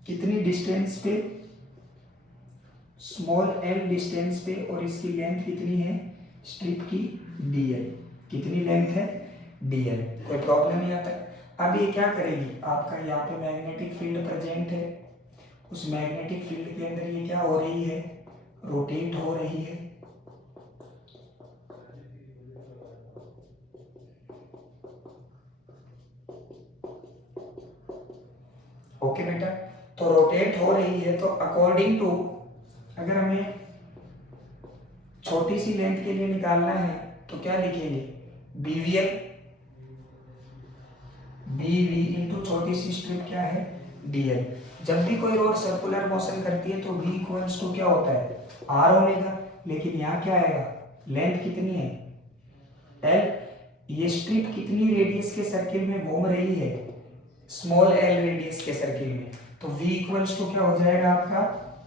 कितनी डिस्टेंस पे, स्मॉल एल डिस्टेंस पे, और इसकी लेंथ कितनी है स्ट्रिप की, डीएल। कितनी लेंथ है, डीएल। कोई प्रॉब्लम नहीं आता। अब ये क्या करेगी, आपका यहाँ पे मैग्नेटिक फील्ड प्रेजेंट है, उस मैग्नेटिक फील्ड के अंदर ये क्या हो रही है, रोटेट हो रही है। ओके बेटा, तो रोटेट हो रही है, तो अकॉर्डिंग टू, अगर हमें छोटी सी लेंथ के लिए निकालना है तो क्या लिखेंगे, बीवीएल, बीवी इंटू छोटी सी स्ट्रिप क्या है, डीएल। जब भी कोई रोड सर्कुलर मोशन करती है तो v इक्वल्स टू क्या होता है, आर ओमेगा। लेकिन यहाँ क्या आएगा, लेंथ कितनी है, एल। ये स्ट्रिप कितनी रेडियस के सर्किल में घूम रही है, स्मॉल एल रेडियस के सर्किल में। तो v इक्वल्स टू क्या हो जाएगा आपका,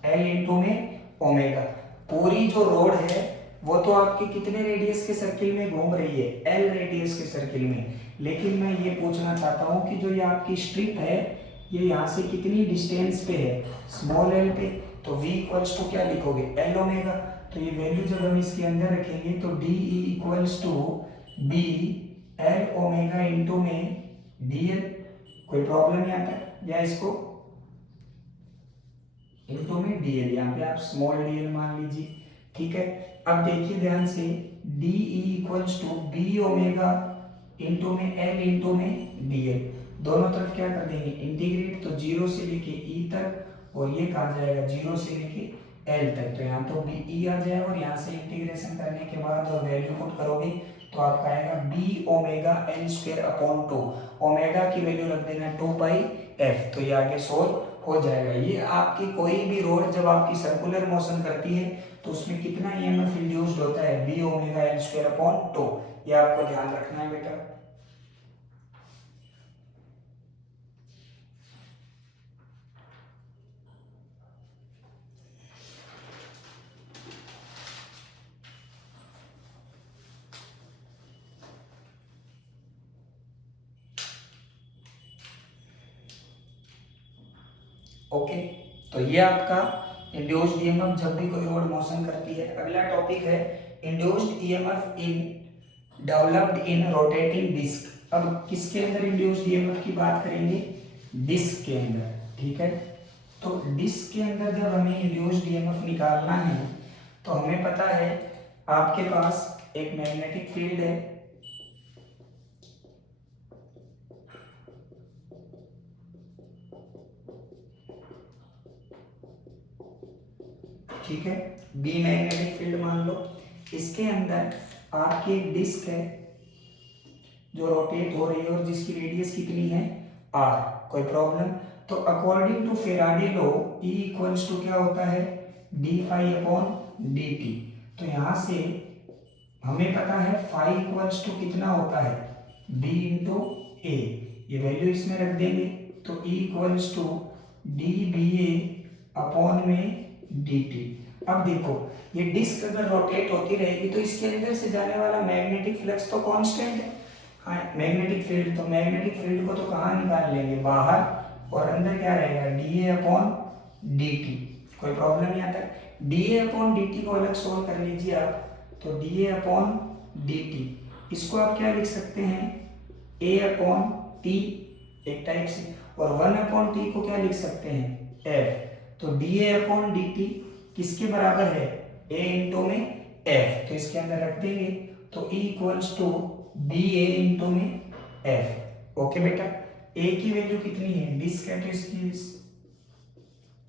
एल इंटू में ओमेगा। पूरी जो रोड है वो तो आपके कितने रेडियस के सर्किल में घूम रही है, एल रेडियस के सर्किल में। लेकिन मैं ये पूछना चाहता हूँ कि जो ये आपकी स्ट्रिप है ये यहाँ से कितनी डिस्टेंस पे है, स्मॉल एल पे। तो v इक्वल्स टू क्या लिखोगे, एल ओमेगा। तो ये वैल्यू जब हम इसके अंदर रखेंगे तो d equals to B L omega into में डी एल। कोई प्रॉब्लम नहीं आता, या इसको इंटू में डीएल, यहाँ पे आप स्मॉल डीएल मान लीजिए, ठीक है। अब देखिए ध्यान से, d equals to B omega into में एल इंटू में डीएल। दोनों तरफ क्या कर देंगे, इंटीग्रेट। तो जीरो से लेके ई तक, और ये कहा जाएगा जीरो से लेके एल तक। तो यहाँ तो बी ई आ जाएगा, और यहाँ से इंटीग्रेशन करने के बाद और वैल्यू पुट करोगे तो आपका आएगा B omega L square upon two. Omega की वैल्यू रख देना 2 पाई एफ। तो ये आगे सोल्व हो जाएगा। ये आपकी कोई भी रोड जब आपकी सर्कुलर मोशन करती है तो उसमें कितना ईएमएफ इंड्यूस्ड होता है, B omega L square upon two. ये आपको ध्यान रखना है बेटा। ओके, तो ये आपका इंड्यूस्ड ईएमएफ जब भी कोई रोड मोशन करती है। अगला टॉपिक है induced EMF in developed in rotating disc. अब किसके अंदर इंड्यूस्ड ईएमएफ की बात करेंगे, डिस्क के अंदर, ठीक है। तो डिस्क के अंदर जब हमें इंड्यूस्ड ईएमएफ निकालना है तो हमें पता है आपके पास एक मैग्नेटिक फील्ड है, ठीक है, बी मैग्नेटिक फील्ड मान लो। इसके अंदर आपकी एक डिस्क है जो रोटेट हो रही है और जिसकी रेडियस कितनी है, आर। कोई प्रॉब्लम। तो according to Faraday law E equals to क्या होता है, d phi upon D T. तो यहां से हमें पता है फाई इक्वल्स टू कितना होता है, बी इंटू ए। ये वैल्यू इसमें रख देंगे तो E equals to d B A upon में डी टी। अब देखो ये डिस्क अगर रोटेट होती रहेगी तो इसके अंदर से जाने वाला मैग्नेटिक फ्लक्स तो कांस्टेंट है, हाँ मैग्नेटिक फील्ड। तो मैग्नेटिक फील्ड को तो कहाँ निकाल लेंगे, बाहर, और अंदर क्या रहेगा, D A upon D t. कोई प्रॉब्लम नहीं आता। D A upon D T को अलग सोल्व कर लीजिए आप, तो D A upon D T, इसको आप क्या लिख सकते हैं, ए अपॉन टी एक टाइप से, और 1 अपॉन टी को क्या लिख सकते हैं, एफ। तो D A upon D T किसके बराबर है, ए इंटू में एफ। तो इसके अंदर रख देंगे तो E equals to B A into में एफ। ओके बेटा, ए की वैल्यू कितनी है, डिस्क है तो इसकी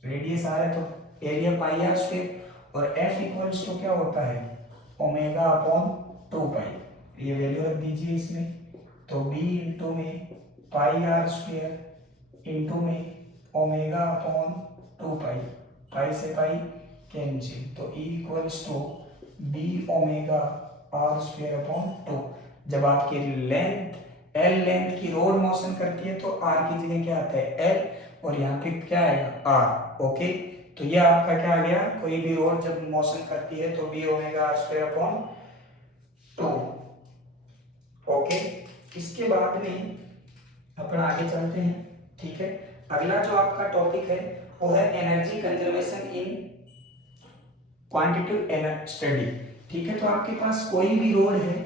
रेडियस आ रहा है तो एरिया पाई आर स्क्वायर, और एफ इक्वल्स टू क्या होता है ओमेगा अपॉन 2 पाई, ये वैल्यू रख दीजिए इसमें। तो बी इंटू में पाई आर स्क्वायर इंटू में ओमेगा अपॉन 2 पाई, पाई से पाई कैंसिल, तो E equals to B omega R square upon 2। जब आपकी लेंथ एल लेंथ की रोड मोशन करती है तो आर की जगह क्या आता है एल, और यहाँ पे क्या आएगा आर। ओके, तो ये आपका क्या आ गया, कोई भी रोड जब मोशन करती है तो B omega R square upon 2। Okay, इसके बाद में अपन आगे चलते हैं। ठीक है, अगला जो आपका टॉपिक है वो है energy conservation in quantitative energy study. ठीक है, तो आपके पास कोई भी रोड है,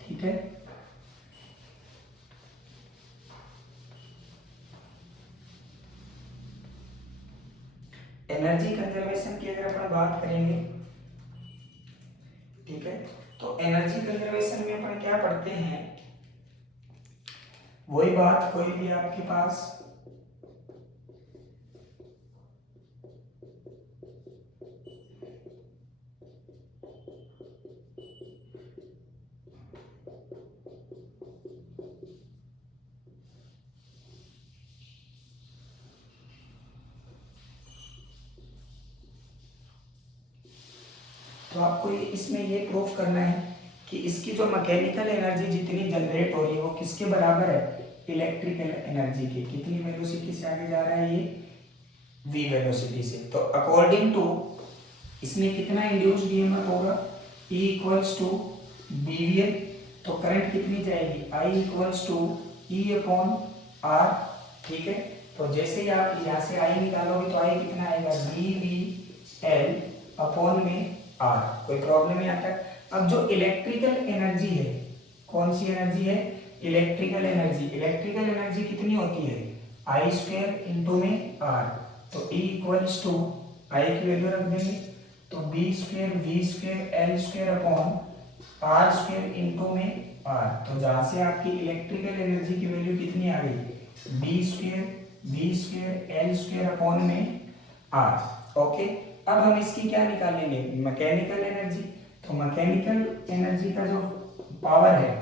ठीक है, एनर्जी कंजर्वेशन की अगर अपन बात करेंगे, ठीक है, तो एनर्जी कंजर्वेशन में अपन क्या पढ़ते हैं, वही बात, कोई भी आपके पास तो आपको इसमें ये प्रूफ करना है कि इसकी जो मैकेनिकल एनर्जी जितनी जनरेट हो रही है वो किसके बराबर है, इलेक्ट्रिकल एनर्जी के। कितनी वेलोसिटी से आगे जा रहा है ये, v वेलोसिटी से। तो अकॉर्डिंग टू इसमें कितना इंड्यूस ईएमएफ होगा, E इक्वल्स टू BVL, तो करंट कितनी जाएगी, I equals to E upon R। ठीक है, तो जैसे ही आप यहाँ से I निकालोगे तो I कितना आएगा, BVL अपॉन में R। कोई प्रॉब्लम यहाँ तक। अब जो इलेक्ट्रिकल एनर्जी है, कौन सी एनर्जी है, इलेक्ट्रिकल एनर्जी। इलेक्ट्रिकल एनर्जी कितनी होती है, I स्क्वायर इंटू में R। तो E इक्वल्स टू I की वैल्यू रख देंगे, तो B square V square L square upon R square into में R। तो जहां से आपकी इलेक्ट्रिकल एनर्जी की वैल्यू कितनी आ गई, B square V square L square upon में R। ओके, अब हम इसकी क्या निकालेंगे, मैकेनिकल एनर्जी। तो मैकेनिकल एनर्जी का जो पावर है,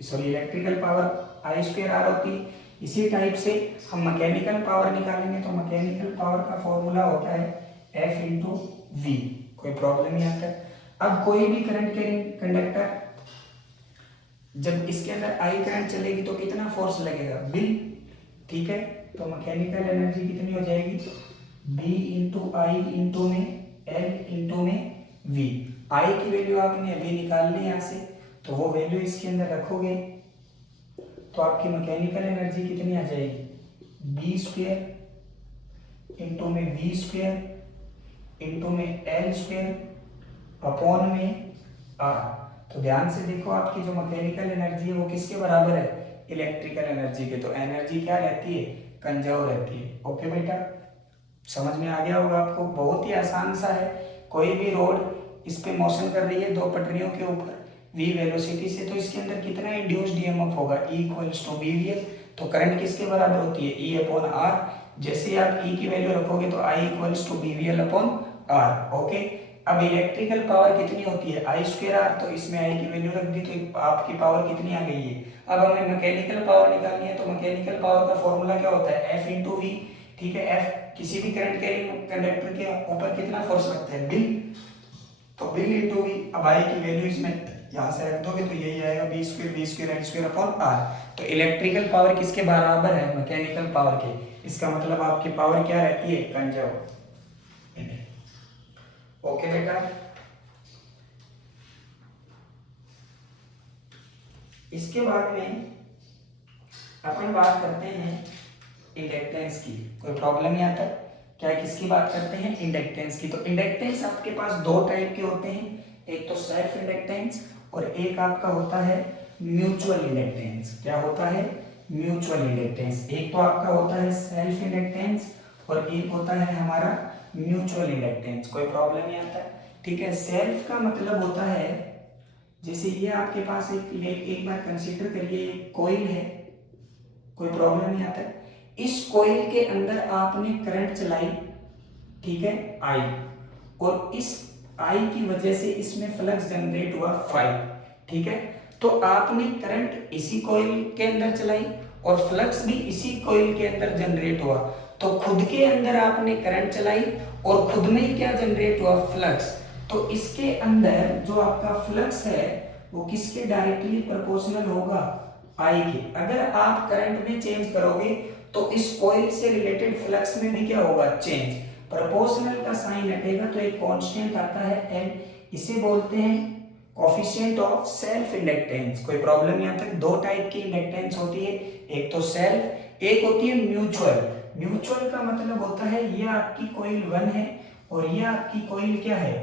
sorry electrical power I square R होती है, इसी टाइप से हम मैकेनिकल पावर निकालेंगे। तो मैकेनिकल पावर का फॉर्मूला होता है F इंटू V। कोई प्रॉब्लम नहीं आता। अब कोई भी करंट कैरिंग कंडक्टर, जब इसके अंदर I करंट चलेगी तो कितना फोर्स लगेगा, बिल। ठीक है, तो मैकेनिकल एनर्जी कितनी हो जाएगी, B इंटू आई इंटू में L इंटू में V। I की वैल्यू आपने अभी निकाल ली यहाँ से, तो वो वैल्यू इसके अंदर रखोगे तो आपकी मैकेनिकल एनर्जी कितनी आ जाएगी, B स्क्वायर इंटू में V स्क्वायर इंटू में L स्क्वायर अपॉन में R। तो ध्यान से देखो, आपकी जो मैकेनिकल एनर्जी है वो किसके बराबर है, इलेक्ट्रिकल एनर्जी के। तो एनर्जी क्या रहती है, कंजर्व रहती है। ओके बेटा, समझ में आ गया होगा आपको, बहुत ही आसान सा है। कोई भी रोड इस पे मोशन कर रही है दो पटरियों के ऊपर v वेलोसिटी से, तो इसके अंदर कितना इंड्यूस्ड ईएमएफ होगा, E इक्वल्स टू BVL। तो करंट किसके बराबर होती है, E अपॉन R। जैसे ही आप E की वैल्यू रखोगे तो I equals to BVL upon R। Okay, अब इलेक्ट्रिकल पावर कितनी होती है, I स्क्वायर R। तो इसमें I की वैल्यू रख दी तो आपकी पावर कितनी आ गई है। अब हमें मैकेनिकल पावर निकालनी है, तो मैकेनिकल पावर का फॉर्मूला क्या होता है, F इंटू V। ठीक है, F किसी भी करंट कैरिंग कंडक्टर के ऊपर कितना फोर्स लगता है, बिल। तो बिल इंटू V। अब I की वैल्यू इसमें यहाँ से रख दोगे तो यही आएगा, B square V square L square upon R। तो इलेक्ट्रिकल पावर किसके बराबर है, मैकेनिकल पावर के। इसका मतलब आपकी पावर क्या रहती है, कंजर्व। ओके बेटा, इसके बाद में अपन बात करते हैं इंडक्टेंस की। कोई प्रॉब्लम नहीं आता, क्या किसकी बात करते हैं, इंडक्टेंस की। तो इंडक्टेंस आपके पास दो टाइप के होते हैं, एक तो सेल्फ इंडक्टेंस और एक आपका होता है म्यूचुअल इंडक्टेंस। क्या होता है, म्यूचुअल इंडक्टेंस। एक तो आपका होता है सेल्फ इंडक्टेंस और एक होता है हमारा म्यूचुअल इंडक्टेंस। कोई प्रॉब्लम नहीं आता। ठीक है, सेल्फ का मतलब होता है, जैसे ये आपके पास एक बार कंसीडर करिए, एक कॉइल है, कोई प्रॉब्लम नहीं आता। इस कॉइल के अंदर आपने करंट चलाई, ठीक है, आई, और इस आई की वजह से इसमें फ्लक्स जनरेट हुआ 5, ठीक है। तो आपने करंट इसी कॉइल के अंदर चलाई और फ्लक्स भी इसी कॉइल के अंदर जनरेट हुआ, तो खुद के अंदर आपने करंट चलाई और खुद में ही क्या जनरेट हुआ, फ्लक्स। तो इसके अंदर जो आपका फ्लक्स है वो किसके डायरेक्टली प्रोपोर्शनल होगा, आई के। अगर आप करंट में चेंज करोगे तो इस कॉइल से रिलेटेड फ्लक्स में भी क्या होगा, चेंज। प्रोपोर्शनल का साइन हटेगा तो एक कांस्टेंट आता है एन, इसे बोलते हैं कोफिशिएंट ऑफ सेल्फ इंडक्टेंस। कोई प्रॉब्लम यहाँ तक? दो टाइप की इंडक्टेंस होती है, एक तो सेल्फ, एक होती है म्यूचुअल। म्यूचुअल का मतलब होता है ये आपकी कॉइल 1 है और ये आपकी कॉइल क्या है,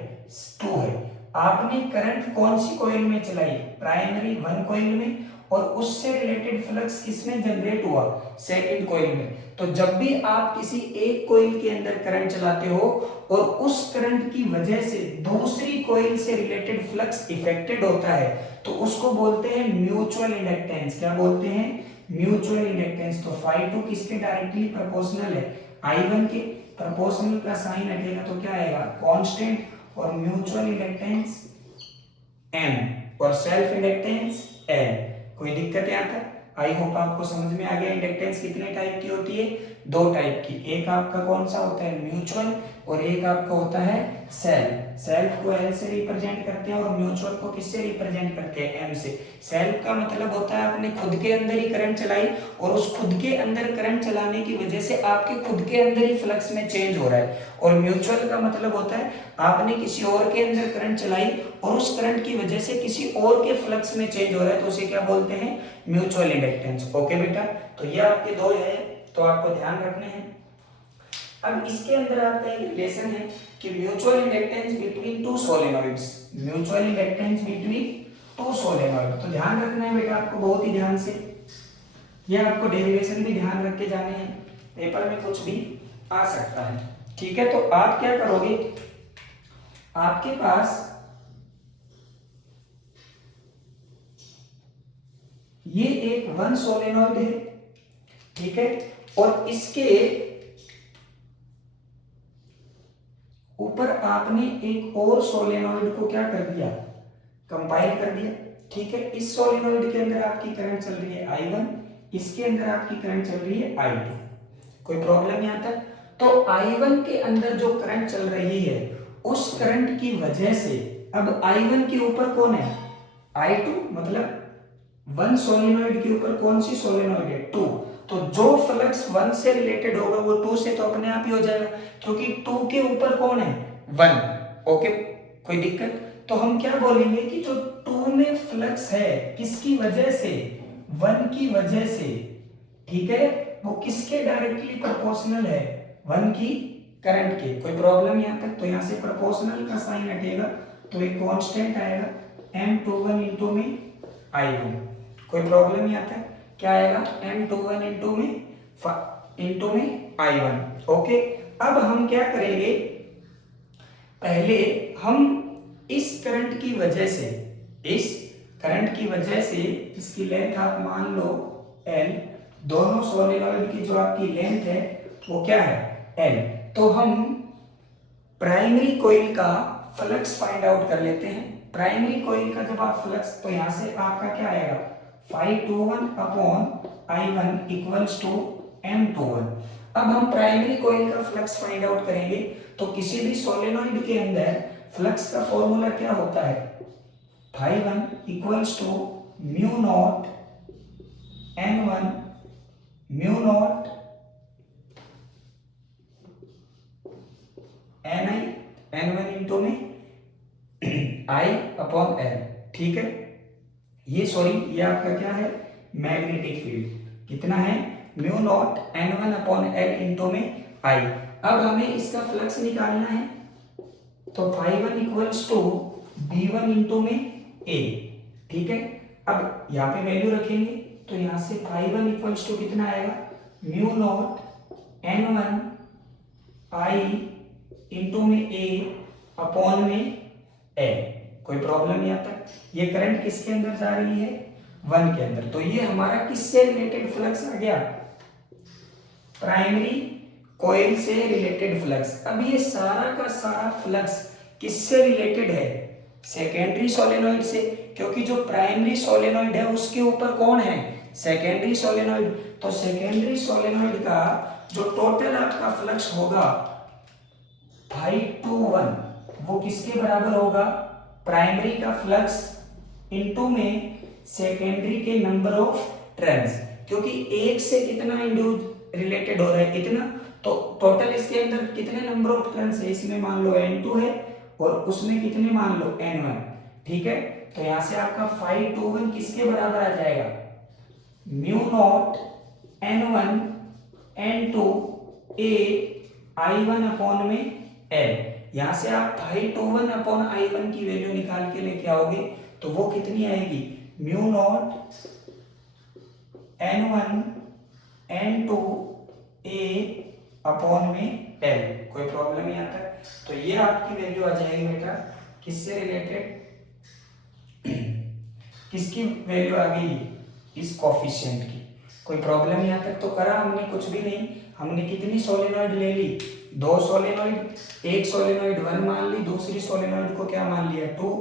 2 है। आपने करंट कौन सी कॉइल में चलाई, प्राइमरी 1 कॉइल में, और उससे रिलेटेड फ्लक्स किसमें जनरेट हुआ, सेकंड कॉइल में। तो जब भी आप किसी एक कॉइल के अंदर करंट चलाते हो और उस करंट की वजह से दूसरी कॉइल से रिलेटेड फ्लक्स इफेक्टेड होता है तो उसको बोलते हैं म्यूचुअल इंडक्टेंस। क्या बोलते हैं, म्यूचुअल इंडक्टेंस। तो phi2 किसके डायरेक्टली प्रोपोर्शनल है, I1 के। प्रोपोर्शनल का साइन हटेगा तो क्या आएगा, कांस्टेंट, और म्यूचुअल इंडक्टेंस M और सेल्फ इंडक्टेंस L। कोई दिक्कत है यहाँ तक? आई होप आपको समझ में आ गया। इंडक्टेंस कितने टाइप की होती है, दो टाइप की। एक आपका कौन सा होता है, म्यूचुअल, और एक आपका होता है सेल्फ। सेल्फ को एल से रिप्रेजेंट करते हैं और म्यूचुअल को किससे रिप्रेजेंट करते हैं, एम से। सेल्फ का मतलब होता है आपने खुद के अंदर ही करंट चलाई और उस खुद के अंदर करंट चलाने की वजह से आपके खुद के अंदर ही फ्लक्स में चेंज हो रहा है। और म्यूचुअल का मतलब होता है आपने किसी और के अंदर करंट चलाई और उस करंट की वजह से किसी और के फ्लक्स में चेंज हो रहा है, तो उसे क्या बोलते हैं, म्यूचुअल इंडक्टेंस। ओके बेटा, तो ये आपके दो है, तो आपको ध्यान रखने हैं। अब इसके अंदर आपका एक रिलेशन है कि mutual inductance between two solenoids, mutual inductance between two solenoid. तो ध्यान रखना है बेटा आपको बहुत ही ध्यान से, ये आपको डेरिवेशन भी ध्यान रख के जाने हैं, पेपर में कुछ भी आ सकता है, ठीक है। तो आप क्या करोगे, आपके पास ये एक 1 सोलेनॉइड है, ठीक है, और इसके ऊपर आपने एक और सोलेनॉइड को क्या कर दिया, कंपाइल कर दिया, ठीक है। इस सोलेनॉइड के अंदर आपकी करंट चल रही है I1, इसके अंदर आपकी करंट चल रही है I2। कोई प्रॉब्लम यहां तक? तो I1 के अंदर जो करंट चल रही है उस करंट की वजह से अब I1 के ऊपर कौन है, I2, मतलब 1 सोलेनॉइड के ऊपर कौन सी सोलेनॉइड है, 2। तो जो फ्लक्स 1 से रिलेटेड होगा वो 2 से तो अपने आप ही हो जाएगा, क्योंकि 2 के ऊपर कौन है, 1। ओके, कोई दिक्कत? तो हम क्या बोलेंगे कि जो 2 में फ्लक्स है किसकी वजह से, 1 की वजह से, ठीक है, वो किसके डायरेक्टली प्रोपोर्शनल है, 1 की करंट के। कोई प्रॉब्लम यहां तक? तो यहां से प्रोपोर्शनल का साइन हटेगा तो एक कांस्टेंट आएगा M21 इनटू में I1। कोई प्रॉब्लम यहां तक? क्या आएगा, M21 इनटू में I1। ओके, अब हम क्या करेंगे, पहले हम इस करंट की वजह से, इस करंट की वजह से इसकी लेंथ आप मान लो L, दोनों सोलेनॉइड की जो आपकी लेंथ है वो क्या है, L। तो हम प्राइमरी कॉइल का फ्लक्स फाइंड आउट कर लेते हैं। प्राइमरी कॉइल का जब आप फ्लक्स, तो यहां से आपका क्या आएगा, phi21 upon I1 equals to M21। अब हम प्राइमरी कॉइल का फ्लक्स फाइंड आउट करेंगे तो किसी भी सोलेनॉइड के अंदर फ्लक्स का फॉर्मूला क्या होता है, phi1 equals to mu naught N1 mu naught N1 into में I अपॉन L, ठीक है। ये सॉरी, ये आपका क्या है, मैग्नेटिक फील्ड कितना है, mu naught N1 upon L into में I। अब हमें इसका फ्लक्स निकालना है, तो phi1 equals to B1 into में A, ठीक है। अब यहाँ पे वैल्यू रखेंगे तो यहाँ से phi1 इक्वल्स टू कितना आएगा, mu naught N1 I into में A अपॉन में L। कोई प्रॉब्लम यहाँ तक? ये करंट किसके अंदर जा रही है, 1 के अंदर। तो ये हमारा किससे रिलेटेड फ्लक्स आ गया, प्राइमरी कॉइल से रिलेटेड फ्लक्स। अब ये सारा का सारा फ्लक्स किससे रिलेटेड है? सेकेंडरी सोलेनोइड से, क्योंकि जो प्राइमरी सोलेनोइड है उसके ऊपर कौन है? Secondary solenoid. तो सेकेंडरी सोलेनोइड का जो टोटल आपका फ्लक्स होगा 521, वो किसके बराबर होगा? प्राइमरी का फ्लक्स इनटू में सेकेंडरी के नंबर ऑफ टर्न्स, क्योंकि एक से कितना इंड्यूस रिलेटेड हो रहा है? इतना। तो टोटल इसके अंदर कितने नंबर ऑफ टर्न्स है? इसमें मान लो n2 है और उसमें कितने मान लो n1। ठीक है, तो यहां से आपका 521 किसके बराबर आ जाएगा? Mu naught n1 n2 a i1 upon में l। यहां से आप 521 अपॉन i1 की वैल्यू निकाल के लेके आओगे तो वो कितनी आएगी? Mu naught n1 n2 a upon में l। कोई प्रॉब्लम यहाँ तक? तो ये आपकी वैल्यू आ जाएगी बेटा किससे रिलेटेड? किसकी वैल्यू आ गई? इस कोफिशिएंट की। कोई प्रॉब्लम यहाँ तक तो करा हमने? कुछ भी नहीं। हमने कितनी सोलेनोइड ले ली? 2 सोलेनोइड। एक सोलेनोइड 1 मान ली, दूसरी सोलेनोइड को क्या मान लिया? 2।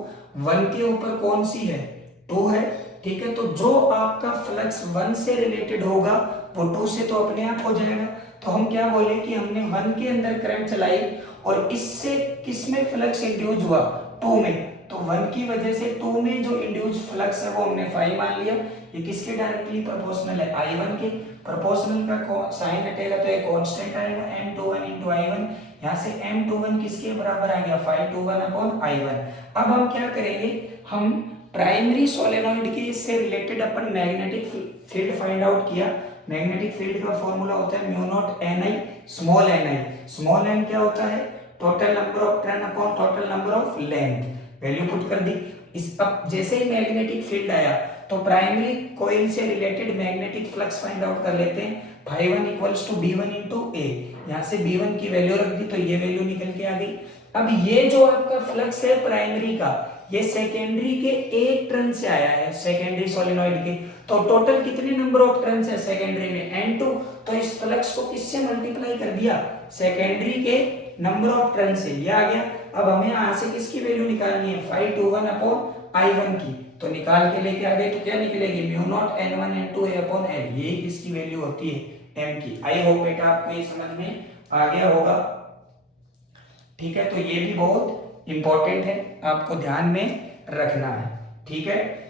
1 के ऊपर कौन सी है? 2 है। ठीक है, तो जो आपका फ्लक्स 1 से रिलेटेड होगा वो 2 से तो अपने आप हो जाएगा। तो हम क्या बोले कि हमने 1 के अंदर करंट चलाई और इससे किसमें फ्लक्स इंड्यूस हुआ? 2 में। तो 1 की वजह से 2 में जो इंड्यूस फ्लक्स है वो हमने 5 मान लिया। ये किसके डायरेक्टली प्रोपोर्शनल है? i1 के। प्रोपोर्शनल का साइन हटेगा तो एक कांस्टेंट आएगा m21 into i1। यहाँ से m21 किसके बराबर आ गया? 521 अपॉन i1। अब हम क्या करेंगे? हम प्राइमरी सोलेनोइड के से रिलेटेड अपन मैग्नेटिक फील्ड फाइंड आउट किया। मैग्नेटिक फील्ड का फॉर्मूला होता है mu naught ni small ni। Small n क्या होता है? Total number of turn upon total number of length. Value put कर दी। इस अब जैसे ही मैग्नेटिक फील्ड आया तो प्राइमरी कॉइल से related magnetic flux find out कर लेते हैं। φ1 equals to b1 into a। यहाँ से b1 की वैल्यू रख दी तो ये वैल्यू निकल के आ गई। अब ये जो आपका फ्लक्स है प्राइमरी का, ये सेकेंडरी के एक टर्न से आया है, सेकेंडरी सोलेनोइड के। तो टोटल कितने नंबर ऑफ टर्न्स है सेकेंडरी में? n2। तो इस फ्लक्स को किससे मल्टीप्लाई कर दिया? सेकेंडरी के नंबर ऑफ टर्न से। ये आ गया। अब हमें यहां से किसकी वैल्यू निकालनी है? 521 अपॉन i1 की। तो निकाल के लेके आ गए तो क्या निकलेगी? Mu naught n1 n2 a upon l। ये किसकी वैल्यू होती है? m की। आई होप बेटा आपको ये समझ में आ गया होगा। ठीक है, तो ये भी बहुत इंपॉर्टेंट है, आपको ध्यान में रखना है। ठीक है,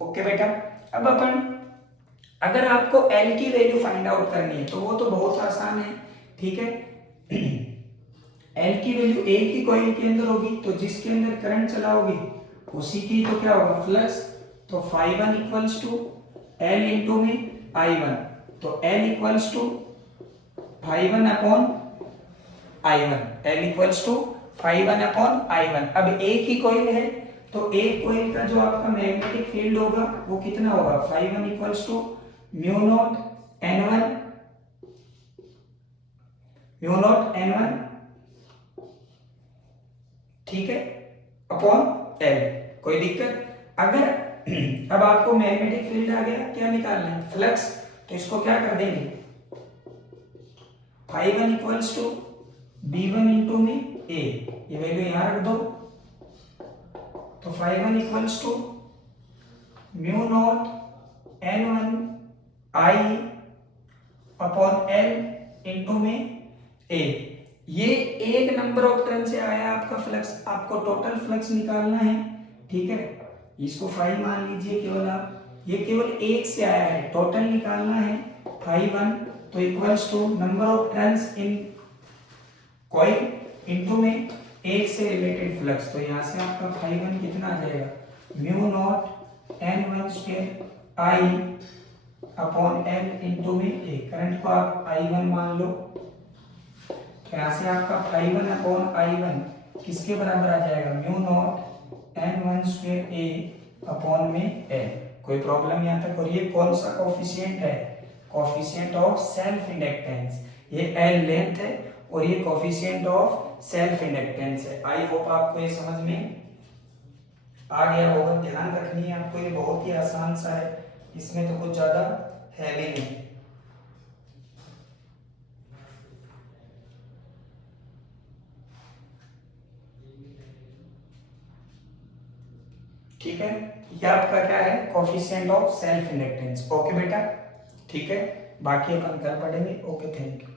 ओके बेटा। अब अपन अगर आपको L की वैल्यू फाइंड आउट करनी है तो वो तो बहुत आसान है। ठीक है, L की वैल्यू एक ही कॉइल के अंदर होगी तो जिसके अंदर करंट चलाओगे उसी की तो क्या होगा? फ्लक्स। तो φ1 इक्वल्स टू L इंटू में i1। तो L equals to φ1 upon i1। L equals to φ1 upon i1। अब एक ही कॉइल है तो एक कॉइल का जो आपका मैग्नेटिक फील्ड होगा वो कितना होगा? φ1 equals to mu naught n1 ठीक है अपॉन l। कोई दिक्कत? अगर अब आपको मैग्नेटिक फील्ड आ गया, क्या निकालना है? फ्लक्स। तो इसको क्या कर देंगे? φ1 इक्वल्स टू b1 इंटू में a। ये वैल्यू यहां रख दो। तो φ1 equals to mu naught n1 i upon l into में a। ये एक नंबर ऑफ टर्न से आया आपका फ्लक्स, आपको टोटल फ्लक्स निकालना है। ठीक है, इसको फाई मान लीजिए केवल आप। ये केवल एक से आया है, टोटल निकालना है φ1। तो equals to number of turns in coil into में एक से रिलेटेड फ्लक्स। तो यहां से आपका φ1 कितना आ जाएगा? Mu naught n1 square i upon l into में a। करंट को आप i1 मान लो। तो यहां से आपका φ1 अपॉन i1 किसके बराबर आ जाएगा? Mu naught n1 square a upon में l। कोई प्रॉब्लम यहाँ तक? और ये कौन सा कोफिशिएंट है? Coefficient of self inductance. ये एल लेंथ है और ये कोफिशिएंट ऑफ सेल्फ इंडक्टेंस है। आई होप आपको ये समझ में आ गया होगा। ध्यान रखनी है आपको, ये बहुत ही आसान सा है, इसमें तो कुछ ज्यादा हैवी नहीं। ठीक है, ये आपका क्या है? Coefficient of self inductance. Okay बेटा, ठीक है, बाकी अपन कल पढ़ेंगे। Okay, thank you.